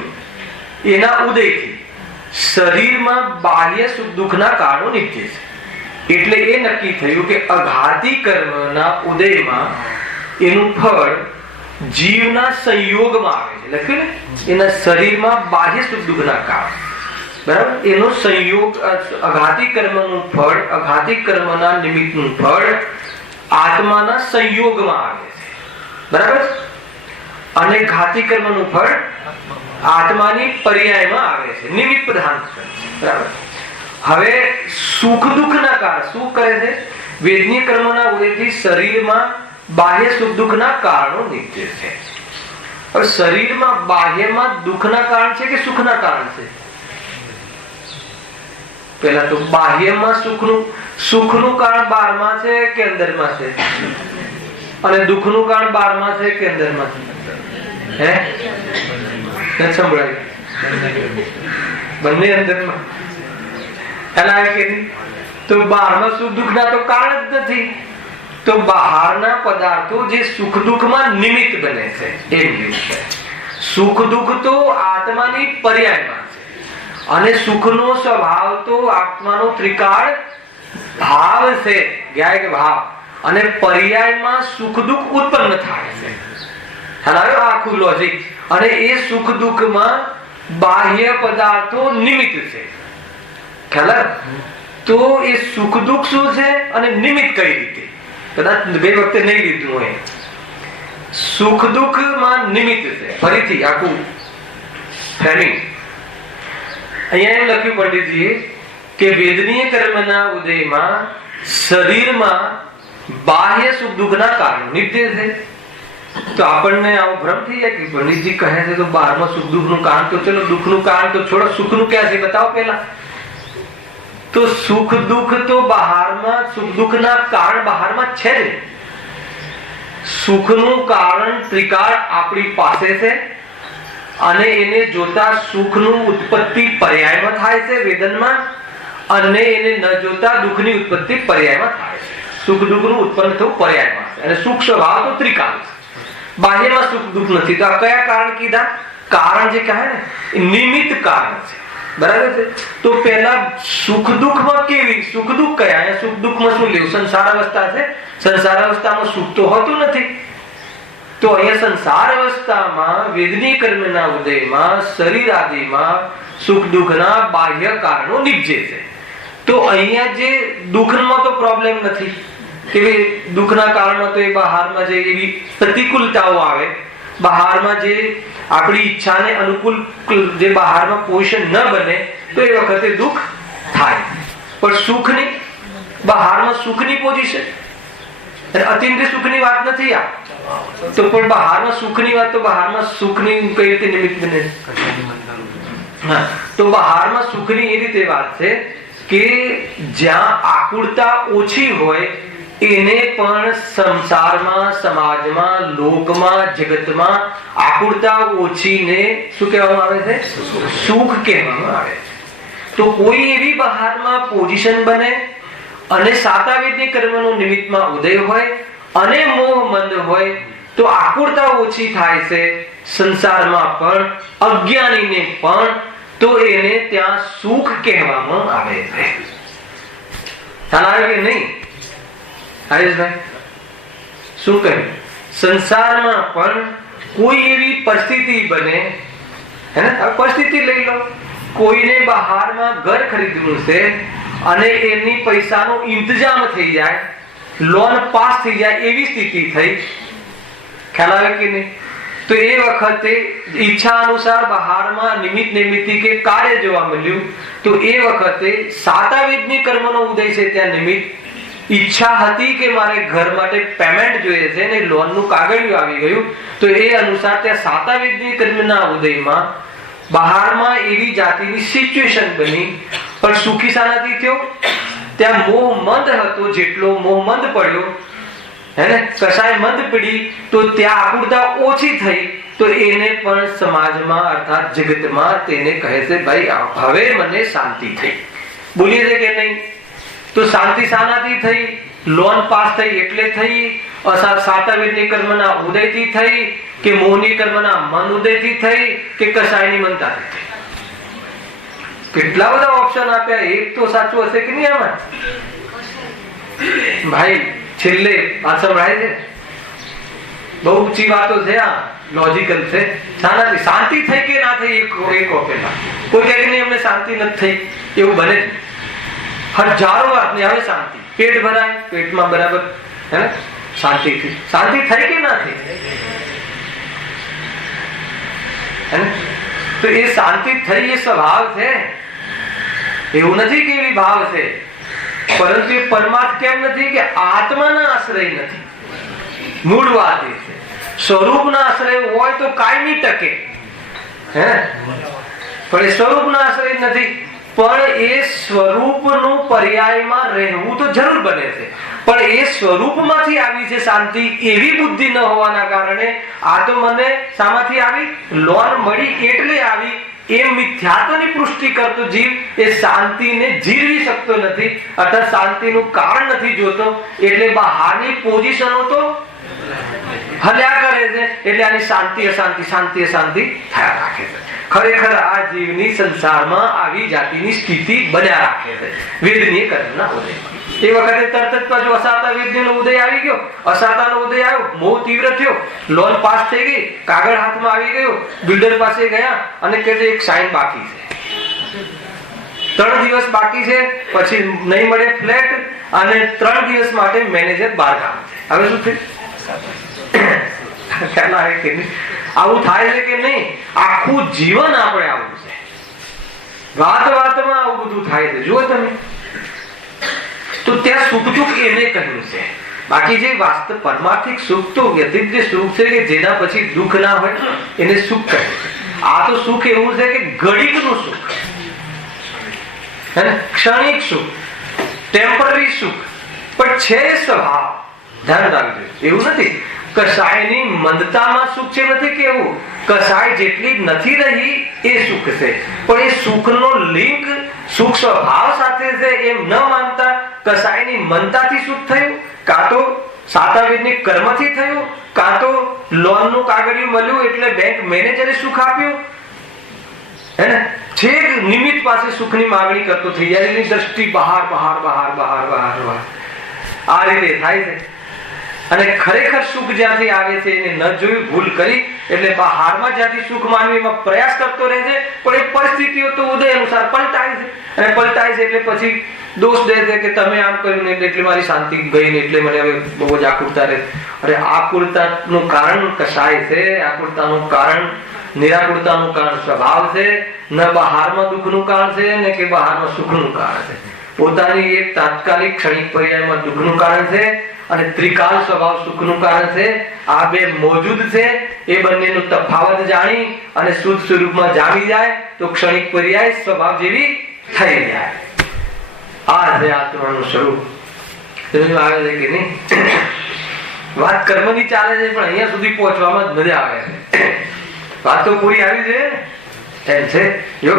એના ઉદયથી શરીરમાં બાહ્ય સુખ દુઃખના કારણો નિત્ય છે. એટલે એ નક્કી થયું કે અઘાતી કર્મના ઉદયમાં એનું ફળ જીવના સંયોગમાં આવે છે. લખ્યું ને, એના શરીરમાં બાહ્ય સુખ દુઃખના કારણે, બરાબર, એનો સંયોગ, અઘાતી કર્મનું ફળ, અઘાતી કર્મના નિમિત્તનું ફળ આત્માના સંયોગમાં આવે છે. બરાબર? અને ઘાતી કર્મનું ફળ આત્માની પર્યાયમાં આવે છે, નિમિત્ત પ્રધાન. બરાબર? હવે સુખ દુઃખના કારણ શું કરે છે? વેદનીય કર્મના ઉદયથી શરીરમાં બાહ્ય સુખ દુઃખના કારણો નિત્ય છે. હવે શરીરમાં બાહ્યમાં દુઃખના કારણ છે કે સુખના કારણ છે? પેલા તો બાહ્યમાં સુખનું કારણ બહારમાં છે કે અંદરમાં છે? અને દુઃખનું કારણ બહારમાં છે કે અંદરમાં છે? હે, નથી સંભળાય? બંને અંદરમાં. તો બહારમાં સુખ દુઃખના તો કારણ જ નથી. તો બહારના પદાર્થો જે સુખ દુઃખમાં નિમિત્ત બને છે, એમ સુખ દુઃખ તો આત્માની પર્યાયમાં છે, અને સુખનો સ્વભાવ તો આત્માનો ત્રિકાળ ભાવ છે, જ્ઞાય કે ભાવ, અને પર્યાયમાં સુખ દુઃખ ઉત્પન્ન થાય છે. હવે આખું લોજિક. અને એ સુખ દુઃખમાં બાહ્ય પદાર્થો નિમિત્ત છે. ખ્યાલ? તો એ સુખ દુઃખ શું છે અને નિમિત્ત કઈ રીતે? કદાચ ગઈ વખતે નહીં લીધું હોય. સુખ દુઃખ માં નિમિત્ત છે. ફરીથી આખું ફ્રેમિંગ અહીંયા એમ લખ્યું પંડિતજીએ કે વેદનીય કર્મના ઉદયમાં શરીરમાં બાહ્ય સુખ દુઃખના કારણ નિત્ય છે. તો આપણને આવો ભ્રમ થઈ જાય કે પંડિતજી કહે છે તો બહારમાં સુખ દુઃખનું કારણ, તો ચલો દુઃખનું કારણ તો છોડો, સુખનું ક્યાં છે બતાવો પેલા. તો સુખ દુઃખ તો બહારમાં, સુખ દુઃખના કારણ બહારમાં છે જ. સુખનું કારણ ત્રિકાળ આપણી પાસે છે, અને એને જોતા સુખનું ઉત્પત્તિ પર્યાયમાં થાય છે વેદનમાં, અને એને ન જોતા દુઃખની ઉત્પત્તિ પર્યાયમાં થાય છે. સુખ દુઃખનું ઉત્પન્ન થવું પર્યાયમાં છે, અને સુખ સ્વભાવ તો ત્રિકાળ છે. બાહ્યમાં સુખ દુઃખ નથી. તો આ કયા કારણ કીધા? કારણ જે કહે ને નિમિત્ત કારણ છે. બરાબર છે? તો પહેલા સુખ દુઃખમાં કેવી સુખ દુઃખ કયા? અહીંયા સુખ દુઃખમાં શું લેવું? સંસાર અવસ્થા છે. સંસાર અવસ્થામાં સુખ તો હોતું નથી. તો અહીંયા સંસાર અવસ્થામાં વેદનીય કર્મના ઉદયમાં શરીર આદિમાં સુખ દુઃખના બાહ્ય કારણો નિપજે છે. તો અહીંયા જે દુઃખમાં તો પ્રોબ્લેમ નથી કે દુઃખના કારણમાં તો એ બહારમાં જે એવી પ્રતિકૂળતાઓ આવે, બહારમાં જે આપણી ઈચ્છાને અનુકૂળ જે બહારમાં પોઝિશન ન બને, તો એ વખતે દુઃખ થાય. પણ સુખની બહારમાં સુખની પોઝિશન, અતિન્દ્રિય સુખની વાત નથી આ. તો પણ બહારમાં સુખની વાત, તો બહારમાં સુખની કઈ રીતે નિમિત્ત બને? તો બહારમાં સુખની એ રીતે વાત છે કે જ્યાં આકુળતા ઓછી હોય એને પણ સંસારમાં, સમાજમાં, લોકમાં, જગતમાં આકુળતા ઓછીને શું કહેવામાં આવે છે? સુખ કહેવામાં આવે છે. તો કોઈ એવી બહારમાં પોઝિશન બને અને સાતાવેદની કર્મનો નિમિત્તમાં ઉદય હોય અને મોહમંદ હોય તો આકુળતા ઓછી થાય છે સંસારમાં પણ, અજ્ઞાનીને પણ. તો એને ત્યાં સુખ કહેવામાં આવે છે. ખ્યાલ આવે કે નહીં હરેશભાઈ? શું કહ્યું? સંસારમાં પણ કોઈ એવી પરિસ્થિતિ બને, હે ને? પરિસ્થિતિ લઈ લો, કોઈને બહારમાં ઘર ખરીદવું છે અને એમની પૈસાનો ઇંતજામ થઈ જાય, લોન પાસ થઈ જાય એવી સ્થિતિ થઈ. ખ્યાલ આવે કે નહીં? તો એ વખતે ઈચ્છા અનુસાર બહારમાં નિમિત્ત નિમિત્તિ કે કાર્ય જોવા મળ્યું, તો એ વખતે સાતાવેદની કર્મનો ઉદય છે. ત્યાં નિમિત્ત ઈચ્છા હતી કે મારે ઘર માટે પેમેન્ટ જોઈએ છે ને લોનનું કાગળિયું આવી ગયું, તો એ અનુસાર ત્યાં સાતાવેદની કર્મના ઉદયમાં બહારમાં એવી જાતિની સિચ્યુએશન બની. પણ સુખી શાનાથી થયો? ત્યાં મોહ મંદ હતો, જેટલો મોહ મંદ પડ્યો, હે ને, કસાય મંદ પડી, તો ત્યાં આકુળતા ઓછી થઈ. તો એને પણ સમાજમાં અર્થાત જગતમાં તેને કહે છે ભાઈ હવે મને શાંતિ થઈ. બોલીએ છે કે નહીં? તો શાંતિ શાનાથી થઈ? લોન પાસ થઈ એટલે થઈ, સાતાવેદની કર્મના ઉદયથી થઈ, કે મોહની કર્મના મન ઉદયથી થઈ, કે કસાયની મનતાથી થઈ? કેટલા બધા ઓપ્શન આપ્યા, એક તો સાચું હશે કે નહીં આમાં? ભાઈ છેલ્લે આ સંભળાય છે, બહુ ઊંચી વાતો છે, આ લોજિકલ છે. શાનાથી શાંતિ થઈ કે ના થઈ? એક પેલા કોઈ કહે કે નહીં અમને શાંતિ નથી થઈ, એવું બને જ. હજારો વાત નહીં, હવે શાંતિ, પેટ ભરાય, પેટમાં બરાબર, હે ને, શાંતિ થઈ. શાંતિ થઈ કે ના થઈ? હે ને? તો એ શાંતિ થઈ એ સ્વભાવ છે, એવું નથી કે એવી ભાવ છે. પરંતુ એ પરમાર્થ કેમ નથી? કે આત્માના આશ્રય નથી. મૂળ વાત એ છે. સ્વરૂપના આશ્રય હોય તો કાયમી ટકે, હે, પણ એ સ્વરૂપના આશ્રય નથી. પણ એ સ્વરૂપનું પર્યાયમાં રહેવું તો જરૂર બને છે, પણ એ સ્વરૂપમાંથી આવી છે શાંતિ, એવી બુદ્ધિ ન હોવાના કારણે આ તો મને શામાંથી આવી? લોન મળી એટલે આવી, એ મિથ્યાત્વની પુષ્ટિ કરતો જીવ એ શાંતિને જીરવી શકતો નથી, અર્થાત શાંતિનું કારણ નથી જોતો. એટલે બહારની પોઝિશનો તો હલ્યા કરે છે, એટલે આની શાંતિ અશાંતિ શાંતિ અશાંતિ થયા રાખે છે. ખરેખર આ જીવની સંસારમાં આવી જાતિની સ્થિતિ બન્યા રાખે છે વેદનીય કર્મના ઉદય. એ વખતે તરત જ પાછો અસાતા વેદનીયનો ઉદય આવી ગયો. અસાતાનો ઉદય આવ્યો, મોહ તીવ્ર થયો, લોન પાસ થઈ ગઈ, કાગળ હાથમાં આવી ગયો, બિલ્ડર પાસે ગયા અને કહે છે એક સાઈન બાકી છે, 3 દિવસ બાકી છે, પછી નહીં મળે ફ્લેટ, અને 3 દિવસ માટે મેનેજર બહાર ગામ છે. હવે શું થયું? ખ્યાલ આવે કે નહીં? આવું થાય છે કે નહીં? આખું જીવન આપણે આવું છે, વાત વાતમાં આવું બધું થાય છે. જુઓ તમે, તો ત્યાં સુખ દુઃખ એને કહ્યું છે. બાકી જે વાસ્તવ પરમાર્થિક સુખ તો વ્યતીત જે સુખ છે કે જેના પછી દુઃખ ના હોય એને સુખ કહે છે. આ તો સુખ એવું છે કે ઘડીકનું સુખ, ક્ષણિક સુખ, ટેમ્પરરી સુખ, પણ છે સ્વભાવ. ધ્યાન રાખજો, એવું નથી કસાયની મંદતામાં સુખ છે, નથી કેવું કસાય જેટલી નથી રહી એ સુખ છે, પણ એ સુખનો લિંક સુખ સ્વભાવ સાથે છે એમ ન માનતા કસાયની મંદતાથી સુખ થયું, કાં તો સાતાવેદની કર્મથી થયું, કાં તો લોનનું કાગળિયું મળ્યું એટલે બેંક મેનેજરે સુખ આપ્યું, હે ને? છેક નિમિત્ત પાસે સુખની માંગણી કરતો થઈ જાય, એની દ્રષ્ટિ બહાર બહાર બહાર બહાર બહાર બહાર આ રીતે થાય છે. અને ખરેખર સુખ જ્યાંથી આવે છે એને ન જોયું, ભૂલ કરી, એટલે બહારમાં જ્યાંથી સુખ માનવીમાં પ્રયાસ કરતો રહે છે, પણ એ પરિસ્થિતિઓ તો ઉદય અનુસાર પલટાય છે, અને પલટાય છે એટલે પછી દોષ દે છે કે તમે આમ કર્યું ને એટલે મારી શાંતિ ગઈ ને એટલે મને હવે બહુ જ આકુરતા રહે. અરે આકુરતાનું કારણ કસાય છે, આકુરતાનું કારણ નિરાકુરતાનું કારણ સ્વભાવ છે, ન બહારમાં દુઃખનું કારણ છે ને કે બહારમાં સુખનું કારણ છે. પોતાની એક તાત્કાલિક ક્ષણિક પર્યાયમાં દુઃખનું કારણ છે અને ત્રિકાલ સ્વભાવ સુખનું કારણ છે. આ બે મોજૂદ છે, એ બંનેનો તફાવત જાણી અને શુદ્ધ સ્વરૂપમાં જામી જાય તો ક્ષણિક પર્યાય સ્વભાવ જેવી થઈ જાય. આ છે આત્માનું સ્વરૂપ. સમજમાં આવે છે કે નહીં? વાત કર્મની ચાલે છે, પણ અહીંયા સુધી પહોંચવામાં જ મજા આવે છે. વાત તો પૂરી આવી છે એમ છે. જો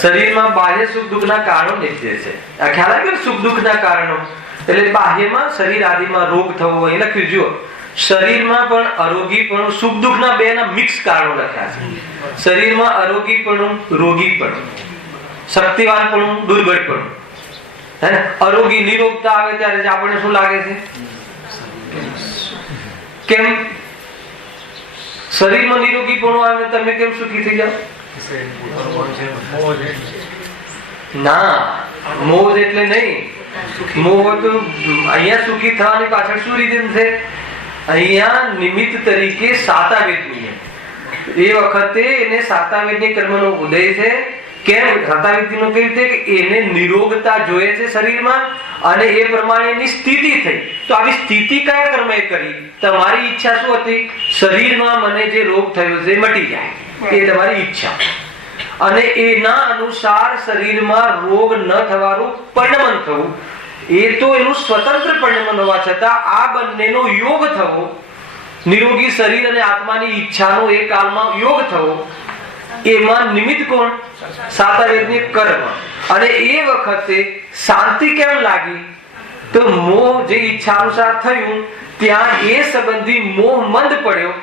શરીરમાં બાહ્ય સુખ દુઃખના કારણો નીકળે છે. આ ખ્યાલ આવે કે સુખ દુઃખના કારણો એટલે બાહ્યમાં શરીર આદિમાં રોગ થવો હોય લખ્યું. જુઓ, શરીરમાં પણ અરોગીપણું, સુખ દુઃખના બેના મિક્સ કારણો લખ્યા છે. શરીરમાં અરોગીપણું, રોગીપણું, શક્તિવાનપણું, દુર્બળપણું, હે ને? અરોગી નિરોગતા આવે ત્યારે આપણને શું લાગે છે? કેમ શરીરમાં નિરોગીપણું આવે તમે કેમ સુખી થઈ જાવ? ના, મોહ એટલે નહીં. મોહ તો અહીંયા સુખી થવાની પાછળ શું રીઝન છે? અહીંયા નિમિત્ત તરીકે સાતાવેદની, એ વખતે એને સાતાવેદની કર્મનો ઉદય છે. કેમ સાતાવેદીનો કેવી રીતે કે એને નિરોગતા જોઈએ છે શરીરમાં, અને એ પ્રમાણેની સ્થિતિ થઈ. તો આવી સ્થિતિ કયા કર્મે કરી? તમારી ઈચ્છા શું હતી? શરીરમાં મને જે રોગ થયો છે મટી જાય, એ તમારી ઈચ્છા, અને એના અનુસાર શરીરમાં રોગ ન થવાનું પરિણમન થવું, એ તો એનું સ્વતંત્ર પરિણમન હોવા છતાં આ બંનેનો યોગ થવો, નિરોગી શરીર અને આત્માની ઈચ્છાનો એ કાળમાં યોગ થવો, એમાં નિમિત્ત કોણ? સાતાવેદની કર્મ. અને એ વખતે શાંતિ કેમ લાગી? તો મોહ જે ઈચ્છા અનુસાર થયું ત્યાં એ સંબંધી મોહ મંદ પડ્યો,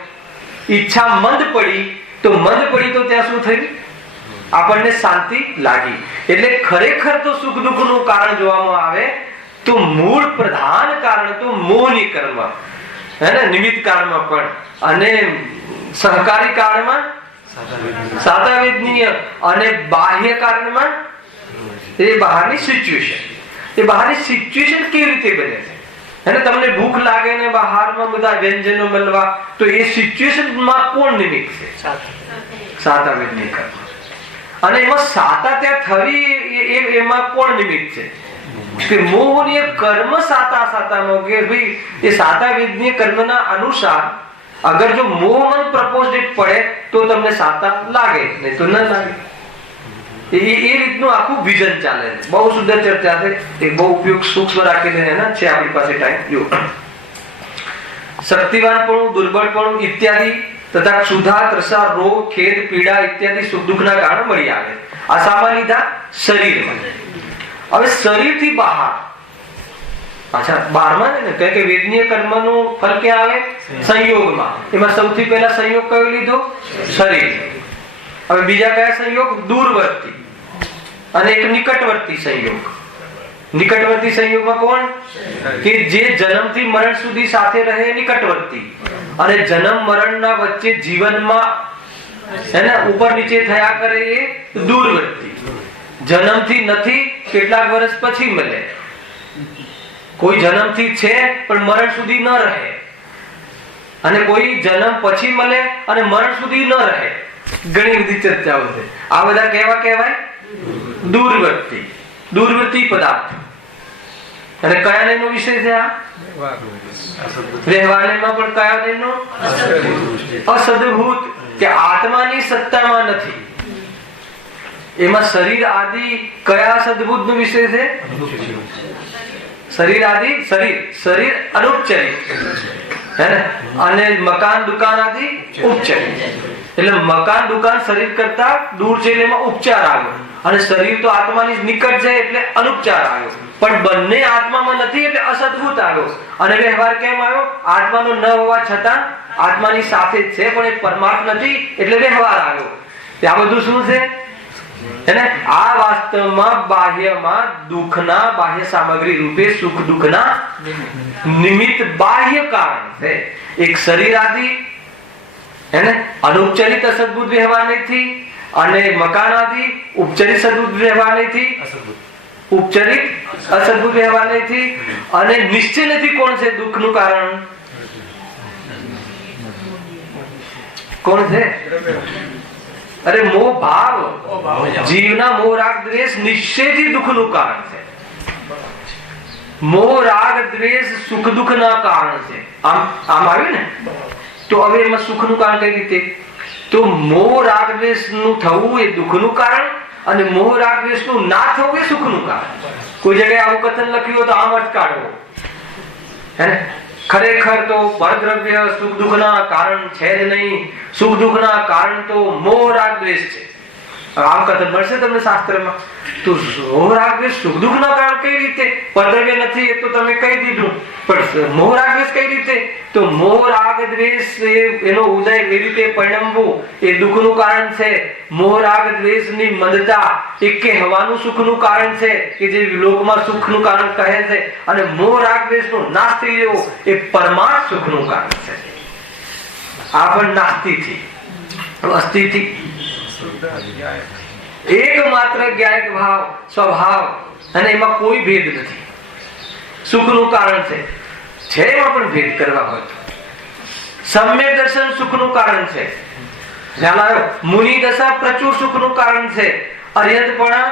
ઈચ્છા મંદ પડી, તો મંદ પડી તો ત્યાં શું થયું? આપણને શાંતિ લાગી. એટલે ખરેખર તો સુખ દુઃખ નું કારણ જોવામાં આવે તો મૂળ પ્રધાન કારણ તો મોહની કર્મ, હે ને? નિમિત્ત કાળમાં પણ, અને સહકારી કાળમાં સાતાવેદનીય, અને બાહ્ય કારણમાં એ બહારની સિચ્યુએશન. એ બહારની સિચ્યુએશન કેવી રીતે બને છે? અને તમને ભૂખ લાગે ને બહારમાં બધા વ્યંજનો મળવા, તો એ સિચ્યુએશનમાં કોણ નિમિત્ત છે? સાતાવેદની કર્મ. અને એમાં સાતા ત્યાં થવી એમાં કોણ નિમિત્ત છે? કે મોહની કર્મ સાતાનો, કે ભાઈ એ સાતાવેદની કર્મના અનુસાર અગર જો મોહ મન પ્રપોઝિટ પડે તો તમને સાતા લાગે, નહીં તો ન લાગે. એ રીતનું આખું વિઝન ચાલે છે. બહુ સુંદર ચર્ચા છે, એ બહુ ઉપયોગ સૂક્ષ્મ રાખીને એના છે આપણી પાસે ટાઈમ. જો શક્તિવાનપણું, દુર્બળપણું ઇત્યાદિ તથા ક્ષુધા, ત્રસા, રોગ, ખેદ, પીડા ઇત્યાદિ સુખ દુઃખના કારણ મળી આવે. આ શામાં લીધા? શરીરમાં. હવે શરીરથી બહાર પાછા 12માં ને કહે કે વેદનીય કર્મનું ફળ ક્યાં આવે? સંયોગમાં. એમાં સૌથી પહેલા સંયોગ કયો લીધો? શરીર. હવે બીજા કયા સંયોગ? દૂરવર્તી અને એક નિકટવર્તી સંયોગ. નિકટવર્તી સંયોગમાં કોણ? કે જે જન્મથી મરણ સુધી સાથે રહે, નિકટવર્તી. અને જન્મ મરણના વચ્ચે જીવનમાં એને ઉપર નીચે થયા કરે એ દૂરવર્તી. જન્મથી નથી, કેટલાક વર્ષ પછી મળે. કોઈ જન્મથી છે પણ મરણ સુધી ન રહે, અને કોઈ જન્મ પછી મળે અને મરણ સુધી ન રહે. ઘણી બધી ચર્ચાઓ છે. આ બધા કેવા કહેવાય? દૂરવર્તી. દૂરવર્તી પદાર્થ. અને કયા નયનો વિષય છે આ? વ્યવહારમાં પણ કયા નયનો? અસદભૂત, કે આત્માની સત્તામાં નથી. એમાં શરીર આદિ કયા સદભૂત નો વિષય છે? શરીર આદિ, શરીર અનુપચરિત હે ને, અને મકાન દુકાન આદિ ઉપચરિત. એટલે મકાન દુકાન શરીર કરતા દૂર છે એટલે એમાં ઉપચાર આવ્યો, અને શરીર તો આત્માની નિકટ છે એટલે અનુપચાર આવ્યો. પણ બંને આત્મામાં નથી એટલે અસદભૂત આવ્યો. અને વ્યવહાર કેમ આવ્યો? આત્માનો ન હોવા છતાં આત્માની સાથે જ છે, પણ એ પરમાર્થ નથી એટલે વ્યવહાર આવ્યો. આ બધું શું છે? આ વાસ્તવમાં બાહ્યમાં દુઃખના બાહ્ય સામગ્રી રૂપે સુખ દુઃખના નિમિત્ત બાહ્ય કારણ છે. એક શરીર આદિ હેને અનુપચરિત અસદભૂત વ્યવહાર નથી, અને મકાન આદિ ઉપચરિત સદભૂત વ્યવહાર નથી, ઉપચરિત અસદભૂત વ્યવહાર નથી, અને નિશ્ચય નથી કોણ છે દુઃખનું કારણ? કોણ છે? અરે મોહ ભાવ, જીવના મોહ રાગ દ્વેષ નિશ્ચયથી દુઃખનું કારણ છે. મોહ રાગ દ્વેષ સુખ દુઃખના કારણ છે. આમ આવ્યું ને? તો હવે એમાં સુખનું કારણ કઈ રીતે? તો મોહ રાગ દ્વેષ નું થવું એ દુઃખનું કારણ, અને મોહ રાગ દ્વેષ નું ના થવું એ સુખનું કારણ. કોઈ જગ્યાએ આવું કથન લખ્યું હોય તો આમ અર્થ કાઢવો હે. ખરેખર તો પરદ્રવ્ય સુખ દુઃખના કારણ છે જ નહીં. સુખ દુઃખના કારણ તો મોહ રાગ દ્વેષ છે. આમ કથન મળશે તમને શાસ્ત્રમાં. તો મોહ રાગ દ્વેષ સુખ દુઃખના કારણ કઈ રીતે? પરદ્રવ્ય નથી એ તો તમે કહી દીધું, પણ મોહ રાગ દ્વેષ કઈ રીતે? તો મોહ રાગ દ્વેષ એનો ઉદય એ રીતે પરિણમવું એ દુઃખનું કારણ છે. મોહ રાગ દ્વેષની મંદતા એ કહેવાનું સુખનું કારણ છે, કે જે લોકમાં સુખનું કારણ કહે છે, અને મોહ રાગ દ્વેષનો નાશ થઈ જવો એ પરમાર્થ સુખનું કારણ છે. આ પણ નાસ્તિથી અસ્થિથી એકમાત્ર જ્ઞાયક ભાવ સ્વભાવ, અને એમાં કોઈ ભેદ નથી. સુખનું કારણ છે એમાં પણ ભેદ કરવા હોય તો સમ્યક દર્શન સુખનું કારણ છે. મુનિ દશા પ્રચુર સુખનું કારણ છે. અર્યતપણા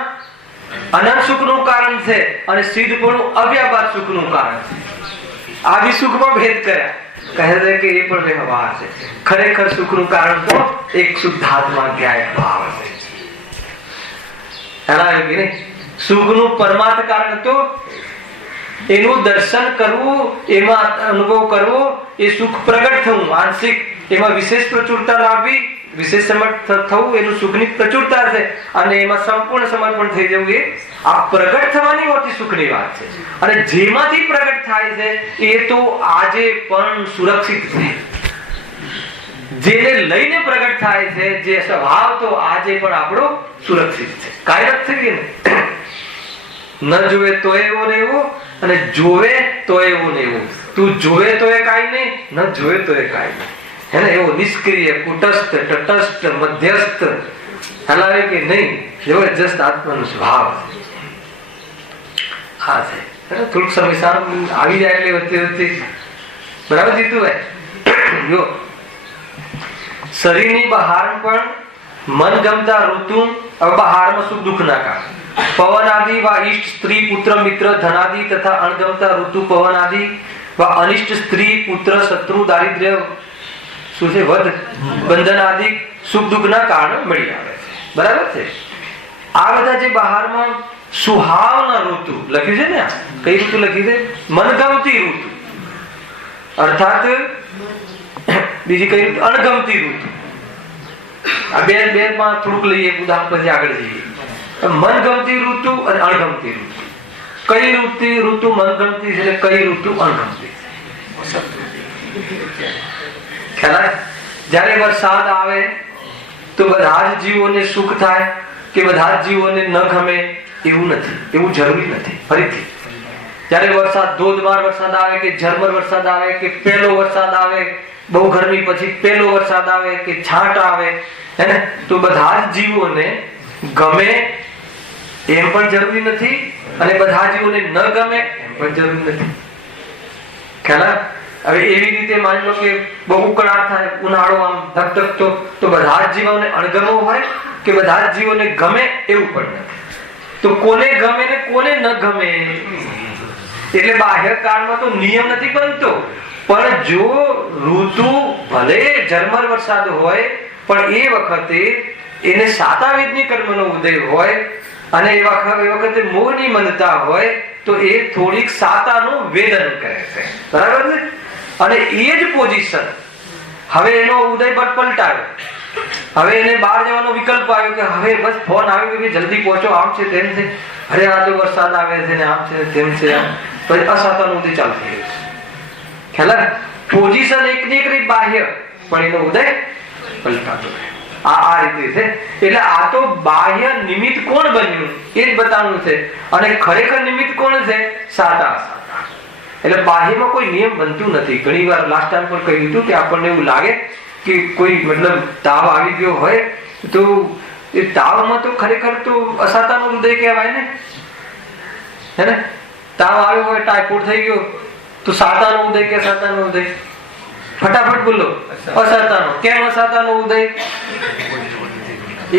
અનંત સુખનું કારણ છે, અને સિદ્ધપણું અવ્યાપાર સુખનું કારણ છે. આદિ સુખમાં ભેદ કર્યા, કહે છે કે એ પણ વ્યવહાર છે. ખરેખર સુખનું કારણ તો એક શુદ્ધાત્મા જ્ઞાયક ભાવ છે. સુખનું પરમાર્થ કારણ તો એનું દર્શન કરવું, એમાં અનુભવ કરવો, એ સુખ પ્રગટ થવું આંશિક, એમાં વિશેષ પ્રચુરતા લાવવી, વિશેષ સમર્થ થવું, એનું સુખની પ્રચુરતા છે. અને એમાં સંપૂર્ણ સમર્પણ થઈ જવું એ આ પ્રગટ થવાની મોટી સુખની વાત છે. અને જેમાંથી પ્રગટ થાય છે એ તો આજે પણ સુરક્ષિત છે. જેને લઈને પ્રગટ થાય છે, જે સ્વભાવ તો આજે પણ આપણો સુરક્ષિત છે. કાયરત થઈ ગઈ ને, ન જોવે તો એવો ને એવો, અને જોવે તો એવું ને એવું. તું જોવે તો એ કાંઈ નહીં, ન જોવે તો એ કાંઈ નહીં. હે ને? એવો નિષ્ક્રિય, કુટસ્થ, તટસ્થ, મધ્યસ્થ હલાવે કે નહીં, જબરજસ્ત આત્માનો સ્વભાવ આ છે. થોડુંક સમય સારું આવી જાય એટલે વચ્ચે વચ્ચે બરાબર જીતુભાઈ જો શરીરની બહાર પણ મન ગમતા ઋતુ બહારમાં સુખ દુઃખ ના કારણ. પવન આદિ વા ઈષ્ટ સ્ત્રી પુત્ર મિત્ર ધનાદિ તથા અણગમતા ઋતુ પવન આદિ વા અનિષ્ટ સ્ત્રી પુત્ર શત્રુ દારિદ્ર્ય શું છે વધ બંધન આદિ સુખ દુઃખ ના કારણ મળી આવે છે. બરાબર છે? આ બધા જે બહારમાં સુહાવના ઋતુ લખ્યું છે ને, કઈ ઋતુ લખી છે? મનગમતી ઋતુ, અર્થાત બીજી કઈ ઋતુ? અણગમતી ઋતુ. આ બે માં થોડુંક લઈએ, ઉદાહરણ પછી આગળ જઈએ. મનગમતી ઋતુ અને અણગમતી ઋતુ. કઈ ઋતુ મનગમતી છે, કઈ ઋતુ અણગમતી. જયારે વરસાદ આવે તો બધા જ જીવોને સુખ થાય કે બધા જ જીવોને ન ગમે એવું નથી, એવું જરૂરી નથી. ફરીથી જયારે વરસાદ ધોધમાર વરસાદ આવે કે ઝરમર વરસાદ આવે કે પહેલો વરસાદ આવે, બહુ ગરમી પછી પહેલો વરસાદ આવે કે છાંટ આવે, હે ને, તો બધા જ જીવોને ગમે એમ પણ જરૂરી નથી અને બધા જીવોને ન ગમે એમ પણ જરૂરી નથી. ખ્યાલ? હવે એવી રીતે માની લો કે બહુ ઉકળાટ થાય, ઉનાળો આમ ધગધગતો, તો બધા જ જીવોને અણગમો હોય કે બધા જ જીવોને ગમે એવું પણ નથી. તો કોને ગમે ને કોને ન ગમે, એટલે બાહ્ય કાળમાં તો નિયમ નથી બનતો. પણ જો ઋતુ ભલે ઝરમર વરસાદ હોય પણ એ વખતે એને સાતાવેદની કર્મનો ઉદય હોય અને એ વખતે મોહની મનતા હોય તો એ થોડીક સાતાનું વેદન કરે છે. બરાબર ને? અને એ જ પોઝિશન હવે એનો ઉદય પર પલટાયો, હવે એને બહાર જવાનો વિકલ્પ આવ્યો કે હવે બસ ફોન આવ્યો કે જલ્દી પહોંચો, આમ છે તેમ છે, અરે આ તો વરસાદ આવે છે ને આમ છે તેમ છે, પછી અસાતાનું ઉદય ચાલુ થઈ ગયું. ખ્યાલ? પોઝિશન એકની એક બાહ્ય પણ એનો ઉદય પલટાતો રહે. આ રીતે છે. એટલે આ તો બાહ્ય નિમિત્ત કોણ બન્યું એ જ બતાવવાનું છે અને ખરેખર નિમિત્ત કોણ છે? સાતા. એટલે બાહ્યમાં કોઈ નિયમ બનતું નથી. ઘણી વાર લાસ્ટ ટાઈમ પણ કહ્યું હતું કે આપણને એવું લાગે કે કોઈ મતલબ તાવ આવી ગયો હોય તો એ તાવમાં તો ખરેખર તો અસાતાનો ઉદય કહેવાય ને, હે ને? તાવ આવ્યો હોય, ટાઇફોઇડ થઈ ગયો તો સાતાનો ઉદય કે અસાતાનો ઉદય? ફટાફટ બોલો. અસાતાનો. કેમ અસાતાનો ઉદય?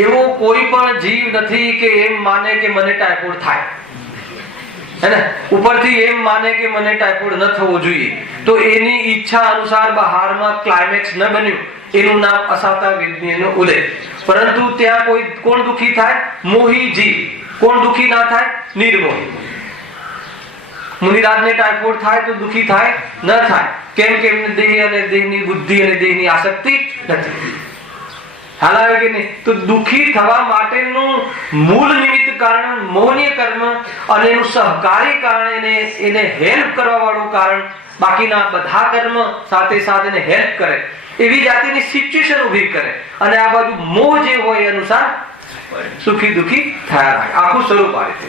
એવો કોઈ પણ જીવ નથી કે એમ માને કે મને ટાઇફોઇડ થાય, હે ને, ઉપરથી એમ માને કે મને ટાઇફોઇડ ન થવો જોઈએ, તો એની ઈચ્છા અનુસાર બહારમાં ક્લાઇમેક્સ ન બન્યું, એનું નામ અસાતા વેદનીનો ઉદય. પરંતુ ત્યાં કોઈ કોણ દુખી થાય? મોહી જીવ. કોણ દુખી ના થાય? નિર્મોહી. મુનિરાજને ટાઇફોઇડ થાય તો દુખી થાય? ન થાય. કેમ કે એમને દેહ અને દેહની બુદ્ધિ અને દેહની આસક્તિ નથી. હાલ આવે કે નહીં? તો દુખી થવા માટેનું મૂળ નિમિત્ત કારણ મોહનીય કર્મ અને એનું સહકારી કારણ, એને હેલ્પ કરવા વાળું કારણ, બાકીના બધા કર્મ સાથે સાથે એને હેલ્પ કરે એવી જાતિની સિચ્યુએશન ઉભી કરે અને આ બાજુ મોહ જે હોય એ અનુસાર સુખી દુખી થયા રાખે. આખું સ્વરૂપ આ રીતે.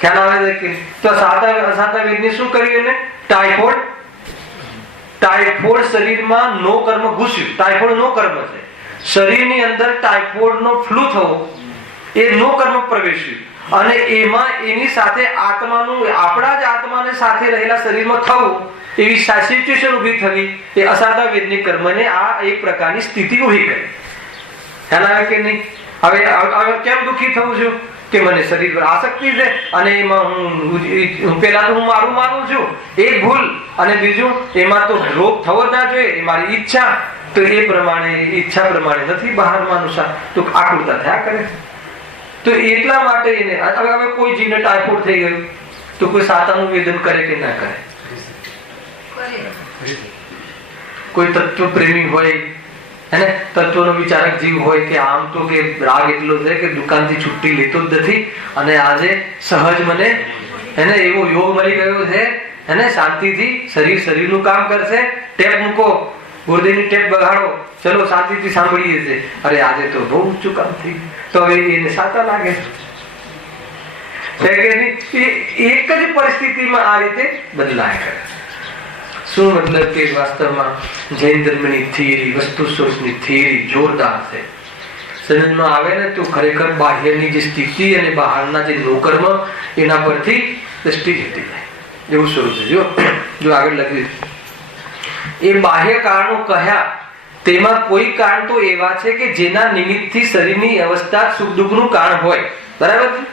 ખ્યાલ આવે છે? તો અસાતા વેદને શું કર્યું? એને ટાઇફોઇડ શરીરમાં નો કર્મ ઘૂસ્યું. ટાઇફોઇડ નો કર્મ છે. શરીરની અંદર ટાઇફોઇડ નો ફ્લૂ થવો એ નો કર્મ પ્રવેશ્યું અને એમાં એની સાથે આત્માનું, આપણા જ આત્માને સાથે રહેલા શરીરમાં થવું એવી સિચ્યુએશન ઉભી થવી એ અસાતા વેદની કર્મને આ એક પ્રકારની સ્થિતિ ઉભી કરી. ખ્યાલ આવે કે નહીં? હવે કેમ દુઃખી થવું છું? કે મને શરીર પર આસક્તિ છે અને એમાં હું પેલા તો હું મારું માનું છું, એ ભૂલ, અને બીજું એમાં તો રોગ થવો જ ના જોઈએ, એ મારી ઈચ્છા, તો એ પ્રમાણે ઈચ્છા પ્રમાણે નથી બહારમાં અનુસાર, તો આકૃતા થયા કરે. તો એટલા માટે એને હવે કોઈ જીવને ટાઇફોઇડ થઈ ગયું તો કોઈ સાતાનું વેદન કરે કે ના કરે? કોઈ તત્વ પ્રેમી હોય, હે, તત્વનો વિચારક જીવ હોય કે આમ તો કે રાગ એટલો છે કે દુકાનથી છુટ્ટી લેતો જ નથી અને આજે સહજ મને એને એવો યોગ મળી ગયો છે, એને શાંતિથી શરીરનું કામ કરશે, ટેપ મૂકો, ગુરુદેવની ટેપ બગાડો, ચલો શાંતિથી સાંભળીએ છે, અરે આજે તો બહુ ઊંચું કામ થઈ, તો હવે એને સાતા લાગે છે કે નહીં? એક જ પરિસ્થિતિમાં આ રીતે બદલાય કરે. શું મતલબ કે વાસ્તવમાં જૈન ધર્મની થિયરી, વસ્તુ સ્વરૂપની થિયરી જોરદાર છે. સમજમાં આવે ને તો ખરેખર બાહ્યની જે સ્થિતિ અને બહારના જે નોકર્મ એના પરથી દ્રષ્ટિ જતી જાય એવું સ્વરૂપ છે. જો આગળ લખ્યું એ બાહ્ય કારણો કહ્યા, તેમાં કોઈ કારણ તો એવા છે કે જેના નિમિત્તથી શરીરની અવસ્થા સુખ દુઃખનું કારણ હોય. બરાબર?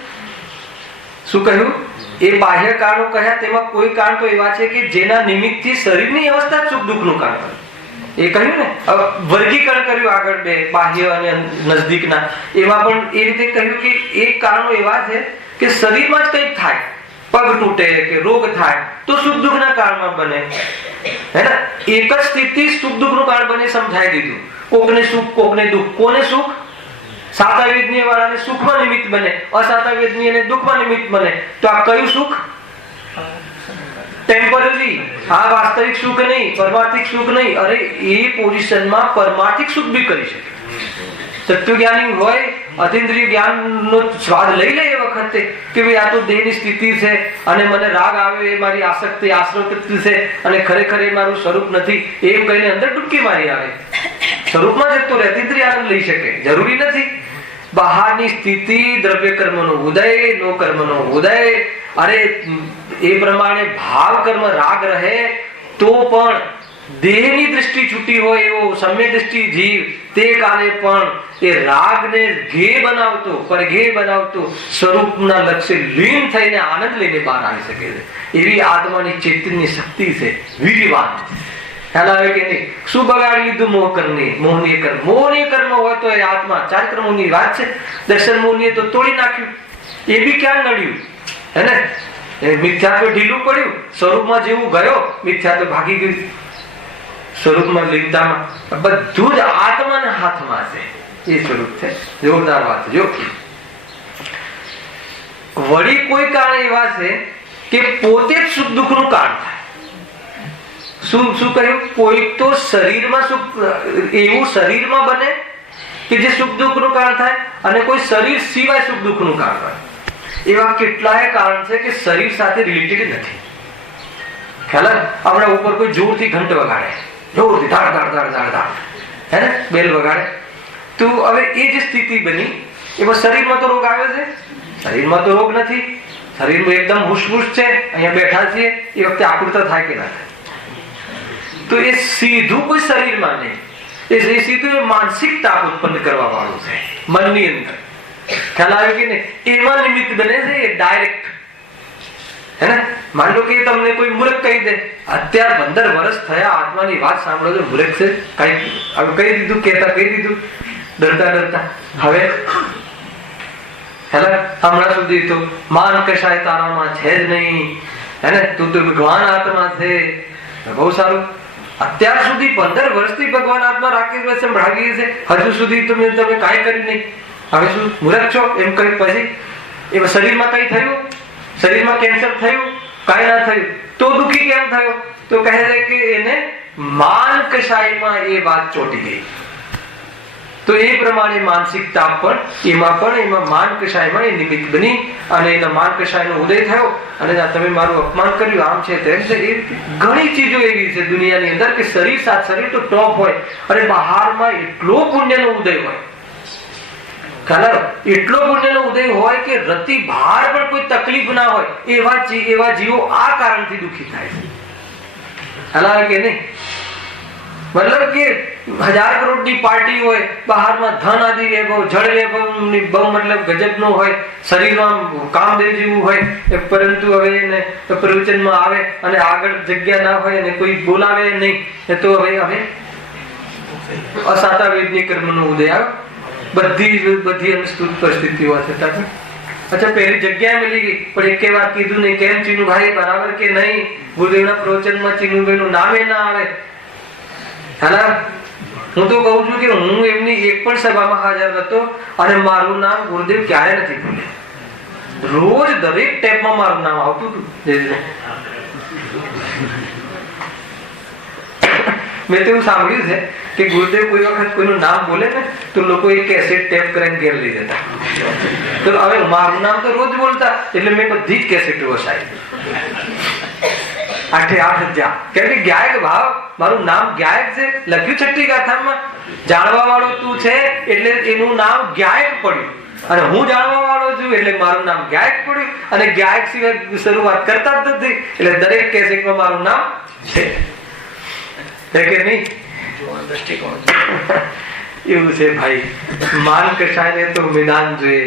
શું કહ્યું? એ બાહ્ય કારણો કહ્યા, તેમાં કોઈ કારણ તો એવા છે કે જેના નિમિત્તથી શરીરની અવસ્થા સુખ દુઃખનું કારણ હોય. એ કહ્યું ને. વર્ગીકરણ કર્યું આગળ બે, બાહ્ય અને નજદીકના. એમાં પણ એ રીતે કહ્યું કે એક કારણો એવા છે કે શરીરમાં જ કંઈક થાય, પગ તૂટે કે રોગ થાય તો સુખ દુઃખના કારણમાં બને, હે ને? એક જ સ્થિતિ સુખ દુઃખનું કારણ બને સમજાઈ દીધું. કોકને સુખ, કોકને દુઃખ. કોને સુખ? સાતા વેદનીય વાળાને સુખમાં નિમિત્ત બને, અસાતા વેદનીયને દુઃખમાં નિમિત્ત બને, તો આ કયું સુખ? ટેમ્પરરી. આ વાસ્તવિક સુખ નહીં, પરમાર્થિક સુખ નહીં. અરે એ પોઝિશનમાં પરમાર્થિક સુખ બી કરી શકે. તત્વજ્ઞાની હોય, અતિન્દ્રિય જ્ઞાનનો સ્વાદ લઈ લે એ વખતે કે ભાઈ આ તો દેહની સ્થિતિ છે અને મને રાગ આવે એ મારી આસક્તિ આશ્રવૃત્તિ છે અને ખરેખર એ મારું સ્વરૂપ નથી, એમ કહીને અંદર ડૂબકી મારી આવે, સ્વરૂપમાં જતો રહે, અતિન્દ્રિય આનંદ લઈ શકે. જરૂરી નથી બહારની સ્થિતિ, દ્રવ્ય કર્મનો ઉદય, નો કર્મનો ઉદય, અરે એ પ્રમાણે ભાવ કર્મ રાગ રહે તો પણ દેહની દૃષ્ટિ છૂટી હોય એવો સમ્યક દૃષ્ટિ જીવ તે કાલે પણ એ રાગને ઘે બનાવતો, પરઘે બનાવતો સ્વરૂપના લક્ષ્ય લીન થઈને આનંદ લઈને બહાર આવી શકે છે. એવી આત્માની ચૈતન્ય શક્તિ છે, વીર્યવાન. ખ્યાલ આવે કે નહીં? શું બગાડી લીધું? મોહનીય કર્મ. મોહનીય કર્મ હોય તો એ આત્મા, ચાર કર્મોની વાત છે. દર્શન મોહનીય તો તોડી નાખ્યું, એ બી ક્યાં નડ્યું? હે ને? મિથ્યાત્વ ઢીલું પડ્યું, સ્વરૂપમાં જેવું ગયો મિથ્યાત્વ ભાગી ગયું. સ્વરૂપમાં લીનતામાં બધું જ આત્માના હાથમાં છે. એ સ્વરૂપ છે. જોરદાર વાત. જો વળી કોઈ કારણ એવા છે કે પોતે જ સુખ દુઃખ નું કારણ થાય. શું કહ્યું? કોઈ તો શરીરમાં સુખ, એવું શરીરમાં બને કે જે સુખ દુઃખ નું કારણ થાય, અને કોઈ શરીર સિવાય સુખ દુઃખ નું કારણ થાય. એવા કેટલાય કારણ છે કે શરીર સાથે રિલેટેડ નથી. ખ્યાલ? આપણા ઉપર કોઈ જોરથી ઘંટ વગાડે, જોરથી ધાડ ધાડ ધાડ ધાડ ધાડ, હે ને, બેલ વગાડે, તો હવે એ જે સ્થિતિ બની એમાં શરીરમાં તો રોગ આવે છે? શરીરમાં તો રોગ નથી. શરીરમાં એકદમ હુશબુશ છે, અહીંયા બેઠા છીએ, એ વખતે આકૃતા થાય કે ના થાય? તો એ સીધું કોઈ શરીરમાં નહીં, એ સીધું એ માનસિક તાપ ઉત્પન્ન કરવા વાળું છે મનની અંદર. ખ્યાલ આવે કે નહીં? એમાં નિમિત્ત બને છે એ ડાયરેક્ટ. હે ને? માન લો કે તમને કોઈ મૂર્ખ કહી દે, અત્યારે 15 વર્ષ થયા આત્માની વાત સાંભળો છો, મૂર્ખ છે, કઈ કહી દીધું, કહેતા કહી દીધું, ડરતા ડરતા. હવે હમણાં સુધી તો માન કશાય તારામાં છે જ નહીં, હે ને, તું તો ભગવાન આત્મા છે. બહુ સારું. અત્યાર સુધી 15 વર્ષથી ભગવાન આત્મા રાકેશભાઈ સંભળાવીએ છે, હજુ સુધી તમે કાંઈ કર્યું નહીં. હવે શું મૂર્ખ છો એમ કહી પછી એમાં શરીરમાં કઈ થયું? શરીરમાં કેન્સર થયું? કાંઈ ના થયું. તો દુઃખી કેમ થયો? તો કહે છે કે એને માન કશાયમાં એ વાત ચોટી ગઈ. તો એ પ્રમાણે માનસિક તાપ પણ એમાં માન કશાયમાં એ નિમિત્ત બની અને એના માન કશાયનો ઉદય થયો અને તમે મારું અપમાન કર્યું, આમ છે તેમ છે. એ ઘણી ચીજો એવી છે દુનિયાની અંદર કે શરીર તો ટોપ હોય અને બહારમાં એટલો પુણ્યનો ઉદય હોય, એટલો પુણ્યનો ઉદય હોય કે રતિ બહાર પણ કોઈ તકલીફ ના હોય એવા જીવો આ કારણથી દુઃખી થાય છે. ખ્યાલ કે નહીં? મતલબ કે 1000 કરોડની પાર્ટી હોય, બહારમાં ધન આદિ વૈભવ, જળ વૈભવની બહુ મતલબ ગજબનો હોય, શરીરમાં કામદેવ જેવું હોય, પરંતુ હવે એને પ્રવચનમાં આવે અને આગળ જગ્યા ના હોય અને કોઈ બોલાવે નહીં, તો હવે અસાતા વેદની કર્મનો ઉદય આવે. બધી અનુસ્તુત પરિસ્થિતિઓ છતાં અચ્છા પહેલી જગ્યા મળી ગઈ પણ એકે વાર કીધું નહીં. કેમ ચીનુભાઈ બરાબર કે નહીં? ગુરુદેવના પ્રવચનમાં ચીનુભાઈ નું નામે ના આવે. હું તો કહું છું કે હું એમની એક પણ સભામાં હાજર હતો અને મારું નામ ગુરુદેવ ક્યારે નથી ભૂલ્યા. રોજ દરેક ટેપમાં મારું નામ આવતું હતું. મેં તો એવું સાંભળ્યું છે કે ગુરુદેવ કોઈ વખત કોઈનું નામ બોલે ને તો લોકો એ કેસેટ ટેપ કરીને ઘેર લઈ જતા. તો હવે મારું નામ તો રોજ બોલતા એટલે મેં બધી જ કેસેટો વસાવી. 8 કેમ કે ગાયક ભાવ, મારું નામ ગાયક છે, લખ્યું છઠ્ઠી ગાથામાં, જાણવા વાળો તું છે એટલે એનું નામ ગાયક પડ્યું અને હું જાણવા વાળો છું એટલે મારું નામ ગાયક પડ્યું અને ગાયક સિવાય શરૂઆત કરતા જ નથી એટલે દરેક કેસેટમાં મારું નામ છે કે નહીં? એવું છે ભાઈ. માન કશાયને તો મેદાન જોઈએ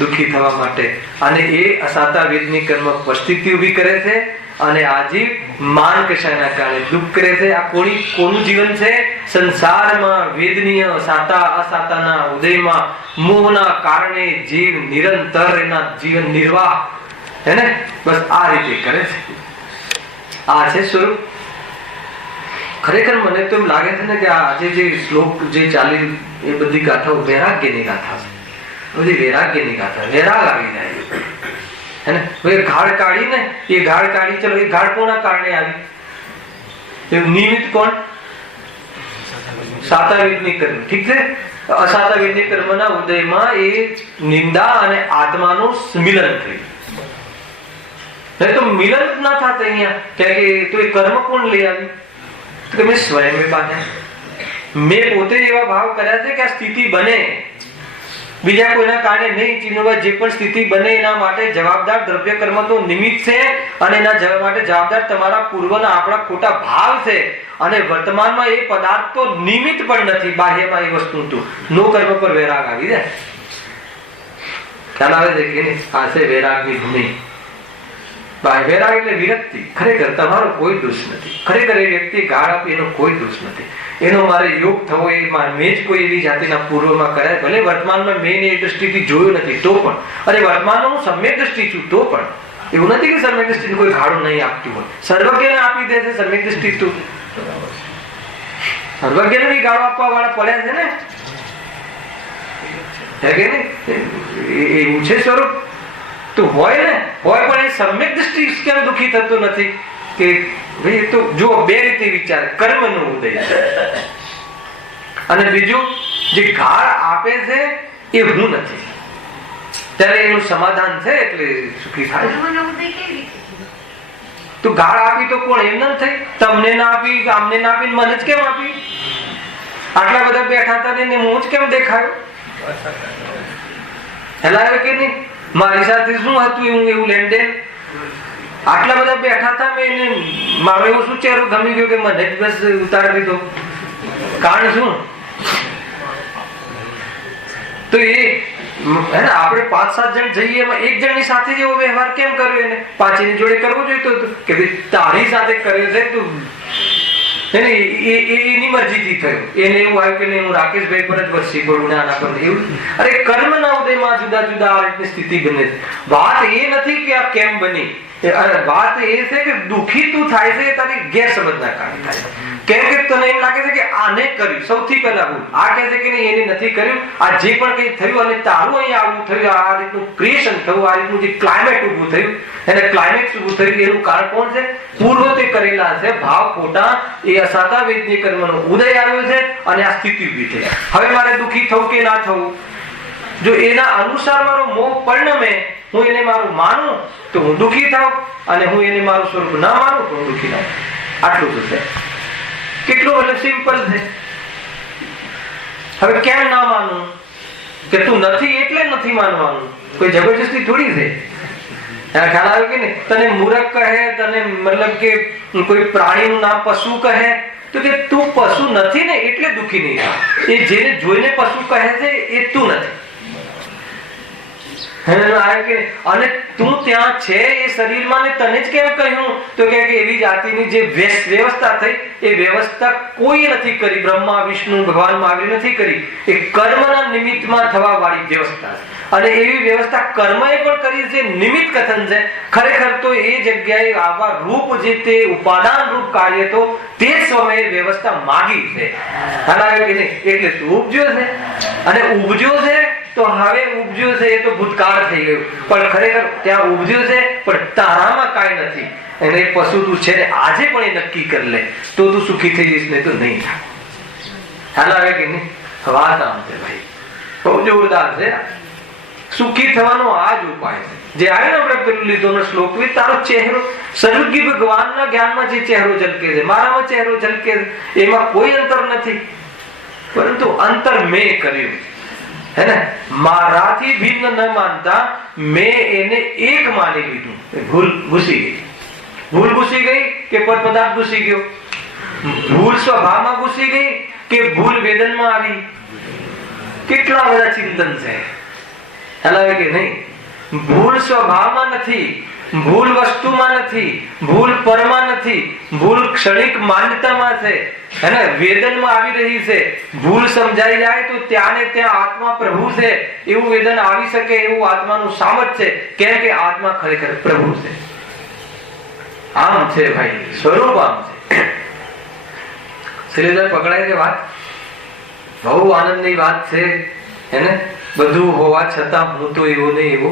દુઃખી થવા માટે અને એ અસાતા વેદની કર્મ પરિસ્થિતિ ઉભી કરે છે અને આજીવ માન કશાયના કારણે દુઃખ કરે છે. આ કોનું જીવન છે? સંસારમાં વેદનીય સાતા અસાતાના ઉદયમાં મોહના કારણે જીવ નિરંતર એના જીવન નિર્વાહ, હે ને, બસ આ રીતે કરે છે. આ છે સ્વરૂપ. ખરેખર મને તો એમ લાગે છે ને કે આજે જે શ્લોક જે ચાલી એ બધી ગાથાઓ વૈરાગ્યની ગાથા છે. બધી વૈરાગ્યની ગાથા, વૈરાગ આવી જાય હે ને. એ ગાળ કાઢી ને, એ ગાળ કાઢી, ચલો એ ગાળ કોના કારણે આવી? નિમિત્ત કોણ? સાતાવિદની કર્મ. ઠીક છે, અસાતાવિદની કર્મના ઉદયમાં એ નિંદા અને આત્માનું મિલન થયું. નહીં તો મિલન ના થાત અહીંયા. કે તો એ કર્મ કોણ લઈ આવ્યું? તો મેં સ્વયં બાંધ્યા. મેં પોતે એવા ભાવ કર્યા છે કે આ સ્થિતિ બને, બીજા કોઈના કારણે નહીં. ચિન્નભાઈ, જે પણ સ્થિતિ બને એના માટે જવાબદાર દ્રવ્ય કર્મ તો નિમિત્ત છે, અને એના માટે જવાબદાર તમારા પૂર્વના આપણા ખોટા ભાવ છે. અને વર્તમાનમાં એ પદાર્થ તો નિમિત્ત પણ નથી, બાહ્યમાં એ વસ્તુ તો નો કર્મ પર વૈરાગ આવી જાય. ખ્યાલ આવે છે કે નહીં? આ છે વૈરાગની ભૂમિ. વૈરાગ એટલે વિરક્તિ. ખરેખર તમારો કોઈ દોષ નથી. ખરેખર એ વ્યક્તિ ગાળ આપી એનો કોઈ દોષ નથી. એનો મારે યોગ થવો, એ મેં જ કોઈ એવી જાતિના પૂર્વમાં કર્યા, ભલે વર્તમાનમાં મેં એ દ્રષ્ટિથી જોયું નથી તો પણ, અને વર્તમાનમાં હું સમ્યક દ્રષ્ટિ છું તો પણ, એવું નથી કે સમ્યક દ્રષ્ટિ કોઈ ગાળો નહીં આપતું હોય. સર્વજ્ઞને આપી દે છે સમ્યક દ્રષ્ટિ. તો સર્વજ્ઞને બી ગાળો આપવા વાળા પડ્યા છે ને, એવું છે સ્વરૂપ તો હોય ને, હોય. પણ એ સમ્યક દ્રષ્ટિ કેમ દુઃખી થતો નથી? કે ભાઈ તો જો બે રીતે વિચાર, કર્મનો ઉદય અને બીજું જે ગાળ આપે છે એ હું નથી, ત્યારે એનું સમાધાન છે એટલે સુખી થાય. તો ગાળ આપી તો કોણ? એમ ના થઈ. તમને ના આપી, આમને ના આપી, મને જ કેમ આપી? આટલા બધા બેઠા હતા ને હું જ કેમ દેખાયો? હેલા કે નહીં? મારી સાથે શું હતું એવું લેનદેન? આટલા બધા બેઠા હતા, મેં એને મારો એવું શું ચહેરો ગમી ગયો કે મને જ બસ ઉતારી દીધો? કારણ શું? તો એ હે ને, આપણે 5-7 જણ જઈએ, એમાં એક જણની સાથે જેવો વ્યવહાર કેમ કર્યો? એને પાછળની જોડે કરવો જોઈતો કે ભાઈ તારી સાથે કર્યો છે તું, એની મરજીથી થયું. એને એવું આવ્યું કે નહીં, હું રાકેશભાઈ પર જ વરસી પડું ને આના પર એવું. અરે કર્મના ઉદયમાં જુદા જુદા આ રીતની સ્થિતિ બને છે. વાત એ નથી કે આ કેમ બની, વાત એ છે કે દુઃખી તું થાય છે તારી ગેરસમજના કારણે થાય. કેમ કે તને એમ લાગે છે કે આને કર્યું સૌથી પહેલા ભૂલ, આ કહે છે કે નહીં એને નથી કર્યું, આ જે પણ કંઈ થયું અને તારું અહીંયા આવું થયું, આ રીતનું ક્રિએશન થયું, આ રીતનું જે ક્લાઇમેટ ઉભું થયું, એને ક્લાઇમેક્સ ઉભું થયું, એનું કારણ કોણ છે? પૂર્વ તે કરેલા છે ભાવ ખોટા, એ અસાતા વેદની કર્મનો ઉદય આવ્યો છે અને આ સ્થિતિ ઉભી થઈ. હવે મારે દુઃખી થવું કે ના થવું? જો એના અનુસાર મારો મોહ પરિણમે, હું એને મારું માનું તો હું દુઃખી થાઉં, અને હું એને મારું સ્વરૂપ ના માનું તો હું દુઃખી થાઉં. આટલું તો છે. કેટલું એટલે સિમ્પલ છે. હવે કેમ ના માનવું? કે તું નથી એટલે નથી માનવાનું, કોઈ જબરજસ્તી થોડી છે. ખ્યાલ આવ્યો કે નહીં? તને મૂર્ખ કહે, તને મતલબ કે કોઈ પ્રાણીનું નામ પશુ કહે, તો કે તું પશુ નથી ને એટલે દુઃખી નહીં થાય. એ જેને જોઈને પશુ કહે છે એ તું નથી. અને તું ત્યાં છે એ શરીરમાં ને તને જ કેમ કહ્યું? તો કે એવી જાતિની જે વ્યવસ્થા થઈ એ વ્યવસ્થા કોઈ નથી કરી. બ્રહ્મા વિષ્ણુ ભગવાન મહાવીર નથી કરી. એ કર્મના નિમિત્તમાં થવા વાળી વ્યવસ્થા છે. અને એવી વ્યવસ્થા કર્મએ પણ કરી છે, નિમિત્ત કથન છે. ખરેખર તો એ જગ્યાએ આવા રૂપ જે તે ઉપાદાન રૂપ કાર્ય તો તે જ સમયે વ્યવસ્થા માગી છે. એટલે તું ઉપજ્યો છે, અને ઉપજ્યો છે તો હવે ઉપજ્યો છે એ તો ભૂતકાળ થઈ ગયું, પણ ખરેખર ત્યાં ઉપજ્યો છે પણ તારામાં કાંઈ નથી. એને પશુ તું છે ને આજે પણ એ નક્કી કરી લે તો તું સુખી થઈ જઈશ, નહીં તો નહીં થાય. ખ્યાલ આવે કે નહીં? વાત આમ છે ભાઈ, બહુ જોરદાર છે. સુખી થવાનો આ જ ઉપાય છે. જે આવે ને આપણે પેલું લીધો શ્લોક, તારો ચહેરો સર્વજ્ઞ ભગવાનના જ્ઞાનમાં જે ચહેરો ઝલકે છે, મારામાં ચહેરો ઝલકે છે, એમાં કોઈ અંતર નથી, પરંતુ અંતર મેં કર્યું હે ને. મારાથી ભિન્ન ન માનતા મેં એને એક માની લીધું. ભૂલ ઘૂસી ગઈ. ભૂલ ઘૂસી ગઈ કે પર પદાર્થ ઘૂસી ગયો? ભૂલ સ્વભાવમાં ઘૂસી ગઈ કે ભૂલ વેદનમાં આવી? કેટલા બધા ચિંતન છે. ખ્યાલ કે નહીં? ભૂલ સ્વભાવમાં નથી, ભૂલ વસ્તુમાં નથી, ભૂલ પરમાં નથી, ભૂલ ક્ષણિક માન્યતામાં છે, હે ને, વેદનમાં આવી રહી છે. ભૂલ સમજાઈ જાય તો ત્યાં ને ત્યાં આત્મા પ્રભુ છે એવું વેદન આવી શકે, એવું આત્માનું સામર્થ્ય છે. કેમ કે આત્મા ખરેખર પ્રભુ છે. આમ છે ભાઈ, સ્વરૂપ આમ છે. શ્રીધર પકડાય છે વાત? બહુ આનંદની વાત છે, હે ને. બધું હોવા છતાં હું તો એવો ને એવો,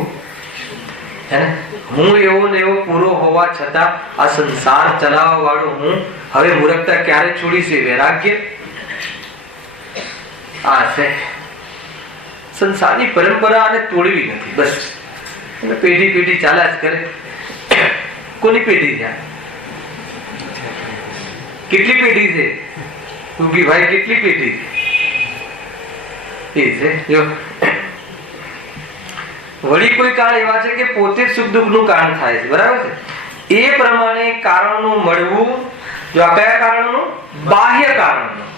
હે ને, હું એવો ને એવો પૂરો હોવા છતાં આ સંસાર ચલાવવા વાળો હું હવે મૂર્ખતા ક્યારે છોડીશ? વૈરાગ્ય આ છે. સંસારની પરંપરા આને તોડવી નથી, બસ પેઢી પેઢી ચાલ્યા જ કરે. કોની પેઢી છે? કેટલી પેઢી છે? ભાઈ કેટલી પેઢી છે? જો વળી કોઈ કાળ એવા છે કે પોતે જ સુખ દુઃખ નું કારણ થાય છે, બરાબર છે? એ પ્રમાણે કારણનું મળવું, જો આ કયા કારણનું? બાહ્ય કારણનું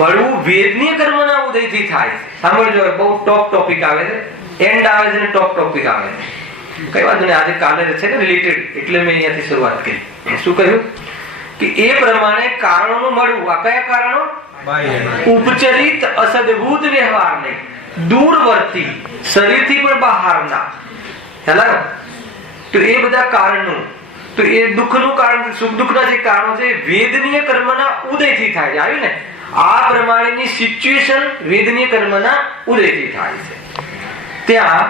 મળવું વેદનીય કર્મના ઉદયથી થાય છે. સાંભળજો, બહુ ટોપ ટોપિક આવે છે, એન્ડ આવે છે ને ટોપ ટોપિક આવે છે. કઈ વાત નહીં, આજે કાલે છે ને રિલેટેડ, એટલે મેં અહીંયાથી શરૂઆત કરી. શું કહ્યું? કે એ પ્રમાણે કારણોનું મળવું. આ કયા કારણો? ઉપચરિત અસદભૂત વ્યવહાર નહીં, દૂરવર્તી, શરીરથી પણ બહારના, હેલા, તો એ બધા કારણો, તો એ દુઃખનું કારણ, સુખ દુઃખના જે કારણો છે વેદનીય કર્મના ઉદયથી થાય છે. આવ્યું ને? આ પ્રમાણેની સિચ્યુએશન વેદનીય કર્મના ઉદયથી થાય છે. ત્યાં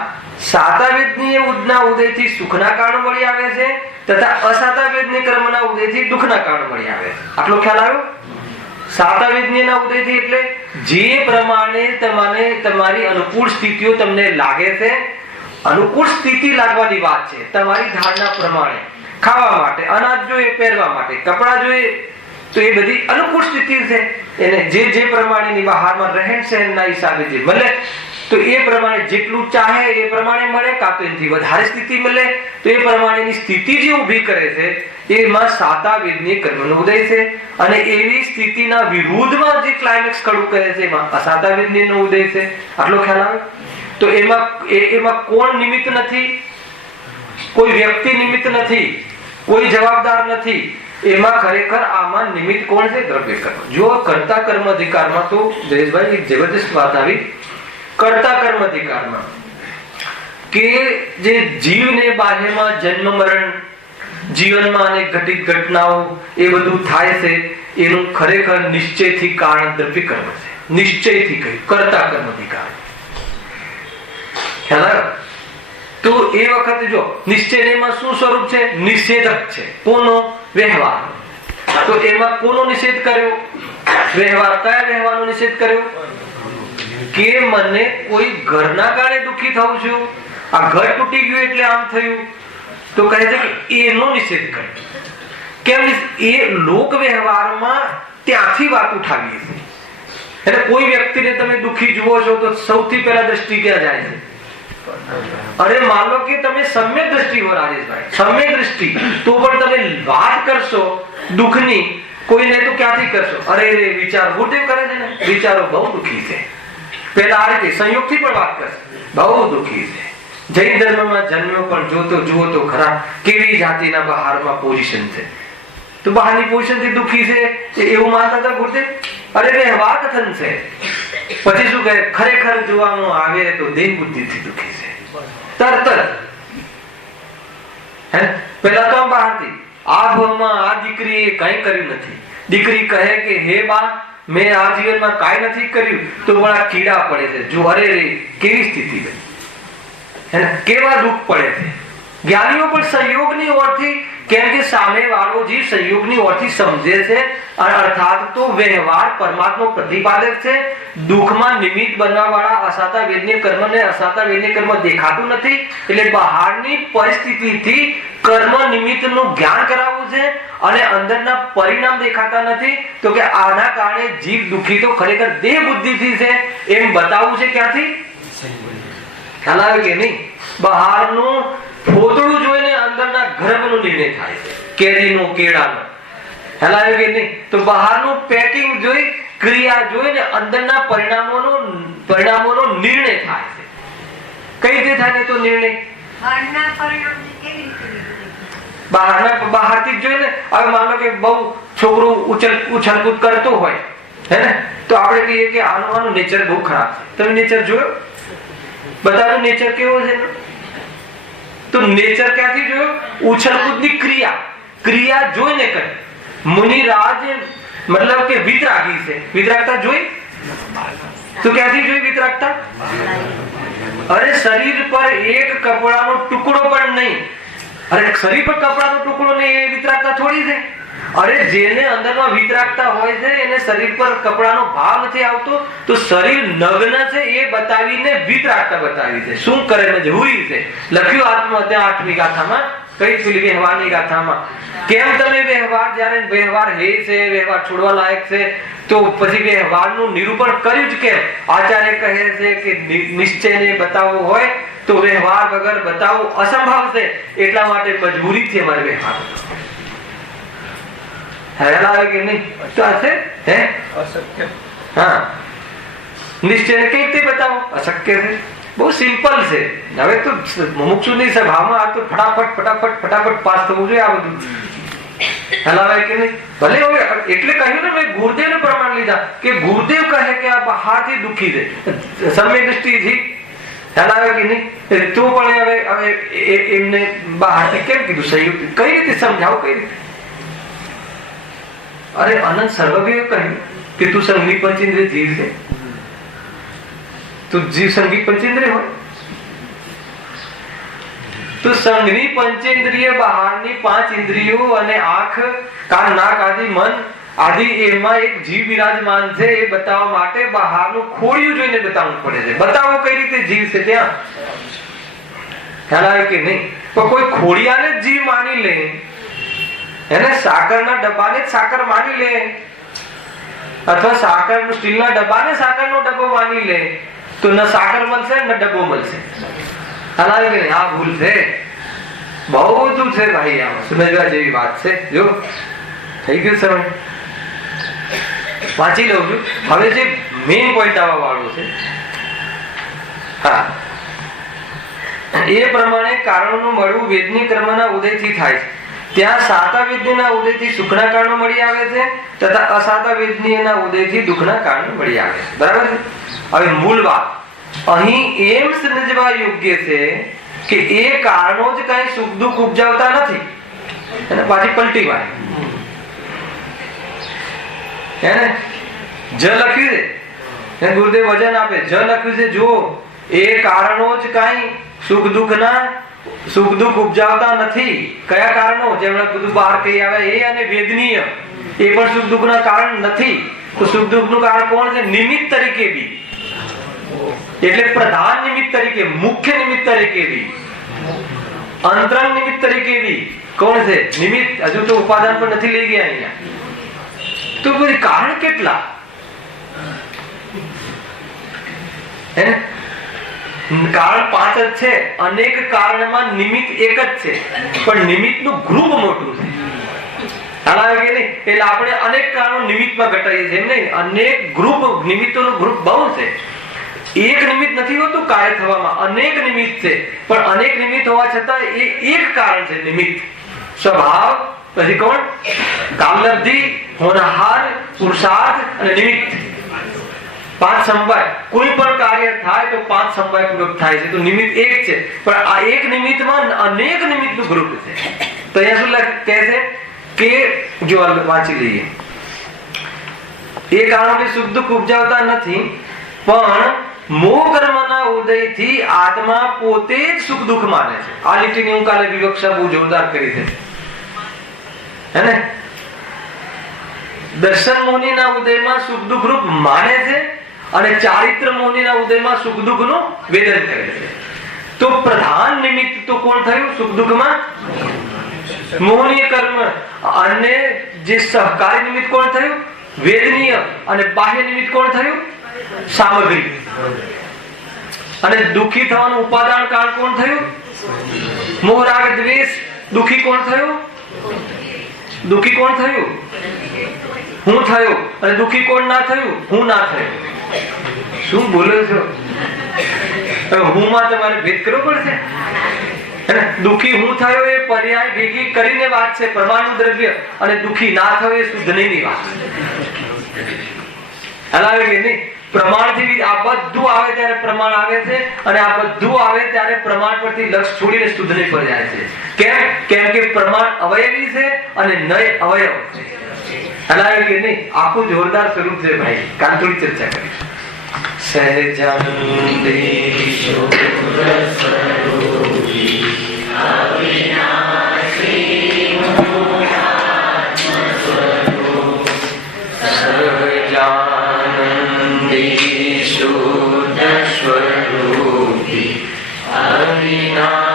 સાતા વેદનીય ઉદના ઉદયથી સુખના કારણો મળી આવે છે, તથા અસાતા વેદનીય કર્મના ઉદયથી દુઃખના કારણો મળી આવે છે. આટલો ખ્યાલ આવ્યો? સાતા વેદનીયના ઉદયથી એટલે જે પ્રમાણે તમને તમારી અનુકૂળ સ્થિતિઓ તમને લાગે છે, અનુકૂળ સ્થિતિ લાગવાની વાત છે, તમારી ધારણા પ્રમાણે ખાવા માટે અનાજ જોઈએ, પહેરવા માટે કપડા જોઈએ, તો એ બધી અનુકૂળ સ્થિતિ છે. એને જે પ્રમાણેની બહારમાં રહેણ સહેણના હિસાબે જે મળે, તો એ પ્રમાણે જેટલું ચાહે એ પ્રમાણે મળે, કાં તો એનાથી વધારે સ્થિતિ મળે, તો એ પ્રમાણેની સ્થિતિ જે ઊભી કરે છે એમાં સાતા વેદનીય કર્મનો ઉદય છે. અને એવી સ્થિતિના વિરુદ્ધમાં જે ક્લાઇમેક્સ ખડું કરે છે એમાં અસાતા વેદનીયનો ઉદય છે. આટલો ખ્યાલ આવે? તો એમાં કોણ નિમિત્ત નથી? કોઈ વ્યક્તિ નિમિત્ત નથી, કોઈ જવાબદાર નથી. એમાં ખરેખર આમાં નિમિત્ત કોણ છે? દ્રવ્ય કર્મ. જો કર્તા કર્મ અધિકારમાં તો જયેશભાઈ એક જબરદસ્ત વાત આવી. કર્તા કર્મ અધિકારમાં કે જે જીવને બાહ્યમાં જન્મ મરણ, જીવનમાં અનેક ઘટિત ઘટનાઓ એ બધું થાય છે, એનું ખરેખર નિશ્ચયથી કારણ દ્રવ્ય કર્મ છે. નિશ્ચયથી કહ્યું કર્તા કર્મ અધિકાર. ખ્યાલ આવ્યો? તો એ વખતે જો નિશ્ચયમાં શું સ્વરૂપ છે? નિષેધક છે. કોનો? વ્યવહાર. તો એમાં કોનો નિષેધ કર્યો? વ્યવહાર. કયા વ્યવહારનો નિષેધ કર્યો? કે મને કોઈ ઘરના કારણે દુઃખી થઉં છું, આ ઘર તૂટી ગયું એટલે આમ થયું, તો કહે છે કે એનો નિષેધ કર્યો. કેમ? એ લોક વ્યવહારમાં ત્યાંથી વાત ઉઠાવીએ છીએ. એટલે કોઈ વ્યક્તિને તમે દુઃખી જુઓ છો તો સૌથી પહેલા દ્રષ્ટિ ક્યાં જાય છે? અરે માનો કે તમે સમ્યક દ્રષ્ટિ હો રાજેશભાઈ, સમ્યક દ્રષ્ટિ, તો પણ તમે વાત કરશો દુઃખની કોઈને તો ક્યાંથી કરશો? અરે વિચાર ગુરુદેવ કરે છે ને, વિચારો બહુ દુઃખી છે. પેલા આ રીતે સંયોગથી પણ વાત કરશે, બહુ દુઃખી છે. જૈન ધર્મમાં જન્મ્યો પણ જોતો જુઓ તો ખરા કેવી જાતિના બહારમાં પોઝિશન છે, તો બહારની પોઝિશનથી દુઃખી છે એવું માનતા હતા ગુરુદેવ? અરે વ્યવહાર કથન છે. પછી શું કહે? ખરેખર જોવાનું આવે તો દેહ બુદ્ધિથી દુઃખી છે. તરત જ પેલા તો બહારથી આ ભવમાં આ દીકરીએ કંઈ કર્યું નથી. દીકરી કહે કે હે બા, મેં આ જીવનમાં કાંઈ નથી કર્યું, તો પણ આ કીડા પડે છે. જો અરે રે કેવી સ્થિતિ બની, કેવા દુઃખ પડે છે. જ્ઞાનીઓ પણ સંયોગની ઓરથી, કેમ કે સામે વાળો જીવ સંયોગની ઓરથી સમજે છે, અર્થાત તો વ્યવહાર પરમાત્મા પ્રતિપાદક છે. દુઃખમાં નિમિત્ત બનવા વાળા અસાતા વેદનીય કર્મને અસાતા વેદનીય કર્મ દેખાતું નથી, એટલે બહારની પરિસ્થિતિથી કર્મ નિમિત્તનું જ્ઞાન કરાવવું છે અને અંદરના પરિણામ દેખાતા નથી. તો કે આના કારણે જીવ દુઃખી તો ખરેખર દેહ બુદ્ધિથી છે એમ બતાવવું છે. ક્યાંથી? ખ્યાલ આવે કે નહીં? બહારનું ફોતળું જોઈને અંદરના ગર્ભનો નિર્ણય થાય છે, કેરીનો, કેળાનો. ખ્યાલ આવે કે નહીં? તો બહારનું પેકિંગ જોઈ, ક્રિયા જોઈને અંદરના પરિણામોનો નિર્ણય થાય છે. કઈ રીતે થાય તો નિર્ણય? બહારથી જોઈને. હવે માનો કે બહુ છોકરું ઉછલકૂદ કરતું હોય, હે ને, તો આપણે કહીએ કે આનું નેચર બહુ ખરાબ છે. તમે નેચર જોયો? બધાનો નેચર કેવો છે? તો નેચર ક્યાંથી જોયો? ઉછલકૂદની ક્રિયા જોઈને કરે. મુનિરાજ મતલબ કે વિતરાગી છે. વિતરાગતા જોઈ, તો ક્યાંથી જોઈ વિતરાગતા? અરે શરીર પર એક કપડાનો ટુકડો પણ નહીં, અરે શરીર પર કપડાનો ટુકડો નહીં, એ વિતરાગતા થોડી છે? અરે જેને અંદરમાં વિતરાગતા હોય છે એને શરીર પર કપડાનો ભાવ નથી આવતો, તો શરીર નગ્ન છે એ બતાવીને વિતરાગતા બતાવી છે. શું કરે ને જરૂરી છે લખ્યું આત્મહત્યા 8મી ગાથામાં, કઈ પેલી વ્યવહારની ગાથામાં. કેમ તમે વ્યવહાર, જયારે વ્યવહાર હે છે, વ્યવહાર છોડવા લાયક છે, તો પછી વ્યવહારનું નિરૂપણ કર્યું જ કેમ? આચાર્ય કહે છે કે નિશ્ચયને બતાવવો હોય તો વ્યવહાર વગર બતાવવું અસંભવ છે, એટલા માટે મજબૂરી છે અમારે વ્યવહાર. હેરાન આવે કે નહીં? તો હશે હે અશક્ય. હા, નિશ્ચય કઈ રીતે બતાવો? અશક્ય છે, બહુ સિમ્પલ છે. હવે તો મુમુક્ષુની સભામાં આ તો ફટાફટ પાસ થવું જોઈએ. આ બધું હલાવે કે નહીં? ભલે હવે એટલે કહ્યું ને મેં ગુરુદેવનું પ્રમાણ લીધા કે ગુરુદેવ કહે કે આ બહારથી દુઃખી છે, સમ્યક દ્રષ્ટિથી હલાવે કે નહીં? તો પણ હવે એમને બહારથી કેમ કીધું? સંયુક્ત કઈ રીતે સમજાવું? કઈ રીતે? અરે અનંત સર્વજ્ઞ કહ્યું કે તું સંગી પંચેન્દ્રિય જીવ છે, તું જીવ સંગી પંચેન્દ્રિય હોય તો સંઘની પંચેન્દ્રિય બહારની 5 ઇન્દ્રિયો અને આંખ, કાન, નાક આદિ મન આદિ એમાં એક જીવ બિરાજમાન છે. એ બતાવવા માટે બહારનું ખોડિયું જોઈને બતાવવું પડે છે. બતાવો કઈ રીતે જીવ છે ત્યાં? ખ્યાલ આવે કે નહીં? તો કોઈ ખોડિયાને જ જીવ માની લે, એને સાકરના ડબ્બાને જ સાકર માની લે, અથવા સાકર સ્ટીલના ડબ્બાને સાકરનો ડબ્બો માની લે, તો ન સાકર મળશે ન ડબ્બો મળશે. હાલાવે કે નહીં? આ ભૂલ છે, બહુ બધું છે ભાઈ. આમાં સમજવા જેવી વાત છે. જો થઈ ગયું સમજ, વાંચી લઉં છું. હવે જે મેઇન પોઈન્ટ આવવા વાળો છે, હા, એ પ્રમાણે કારણોનું મળવું વેદની કર્મના ઉદયથી થાય છે. ત્યાં સાતા વેદનીના ઉદયથી સુખના કારણો મળી આવે છે, તથા અસાતા વેદનીના ઉદયથી દુઃખના કારણો મળી આવે છે. બરાબર છે? હવે મૂળ વાત અહીં એમ સમજવા યોગ્ય છે કે એ કારણો જ કઈ સુખ દુઃખ ઉપજાવતા નથી. અને પાછી પલટી મારી એને જ લખ્યું છે, ગુરુદેવ વજન આપે, જ લખ્યું છે જો એ કારણો જ કઈ સુખ દુઃખ ઉપજાવતા નથી. કયા કારણો? જેમણે બધું બહાર કહી આવે એ, અને વેદનીય એ પણ સુખ દુઃખ ના કારણ નથી. તો સુખ દુઃખ નું કારણ કોણ છે? નિમિત્ત તરીકે બી, એટલે પ્રધાન નિમિત્ત તરીકે, મુખ્ય નિમિત્ત તરીકે બી, અંતરંગ નિમિત્ત તરીકે બી કોણ છે? નિમિત્ત. હજુ તો ઉપાદાન પણ નથી લઈ ગયા અહીંયા. તો પછી કારણ કેટલા? હે, કારણ 5 જ છે. અનેક કારણમાં નિમિત્ત એક જ છે, પણ નિમિત્તનું ગ્રુપ મોટું છે. હાલાવે કે નહીં? એટલે આપણે અનેક કારણો નિમિત્તમાં ઘટાડીએ છીએ, એમ નહીં. અનેક ગ્રુપ, નિમિત્તોનું ગ્રુપ બહુ છે. એક નિમિત્ત નથી હોતું કાર્ય થવામાં, અનેક નિમિત્ત છે. પણ અનેક નિમિત્ત હોવા છતાં એ એક કારણ છે. નિમિત્ત સ્વભાવ, પછી કોણ? કામલબ્ધિ, હોનહાર, પુરુષાર્થ અને નિમિત્ત. 5 સમવાય. કોઈ પણ કાર્ય થાય તો 5 સમવાય પૂર્વક થાય છે. તો નિમિત્ત એક છે, પણ આ એક નિમિત્તમાં અનેક નિમિત્તનું ગ્રુપ છે. તો અહીંયા શું કહે છે કે જો વાંચી લઈએ, એ કારણો કે સુખ દુઃખ ઉપજાવતા નથી, પણ મોહ કર્મના ઉદયથી આત્મા પોતે જ સુખ દુઃખ માને છે. આ લીટીની હું કાલે વિવક્ષા બહુ જોરદાર કરી છે, હે ને? દર્શન મોહનીના ઉદયમાં સુખ દુઃખ રૂપ માને છે, અને ચારિત્ર મોહનીના ઉદયમાં સુખ દુઃખ નું વેદન કરે છે. તો પ્રધાન નિમિત્ત તો કોણ થયું સુખ દુઃખમાં? મોહનીય કર્મ. અને જે સહકારી નિમિત્ત કોણ થયું? વેદનીય. અને બાહ્ય નિમિત્ત કોણ થયું? સામગ્રી. અને દુઃખી થવાનું ઉપાદાન કારણ કોણ થયું? મોહ રાગ દ્વેષ. દુઃખી કોણ થયું? દુઃખી કોણ થયું? હું થયો. અને દુઃખી કોણ ના થયું? હું ના થયો. શું બોલો છો? હું માં તમારે ભેદ કરવો પડશે. દુઃખી હું થયો એ પર્યાય ભેગી કરીને વાત છે, પરમાણુ દ્રવ્ય. અને દુઃખી ના થયો એ શુદ્ધ નહીં વાત. હલાવે કે નહીં? પ્રમાણથી આ બધું આવે ત્યારે પ્રમાણ આવે છે, અને આ બધું આવે ત્યારે પ્રમાણ પરથી લક્ષ છોડીને શુદ્ધ નહીં પર જાય છે. કેમ કે પ્રમાણ અવયવી છે અને નય અવયવ છે. હલાવે કે નહીં? આખું જોરદાર સ્વરૂપ છે ભાઈ. કાલ થોડી ચર્ચા કરી. સહજાનંદી શુદ્ધ સ્વરૂપી સહજાનંદી શુદ્ધ સ્વરૂપી અવિનાશી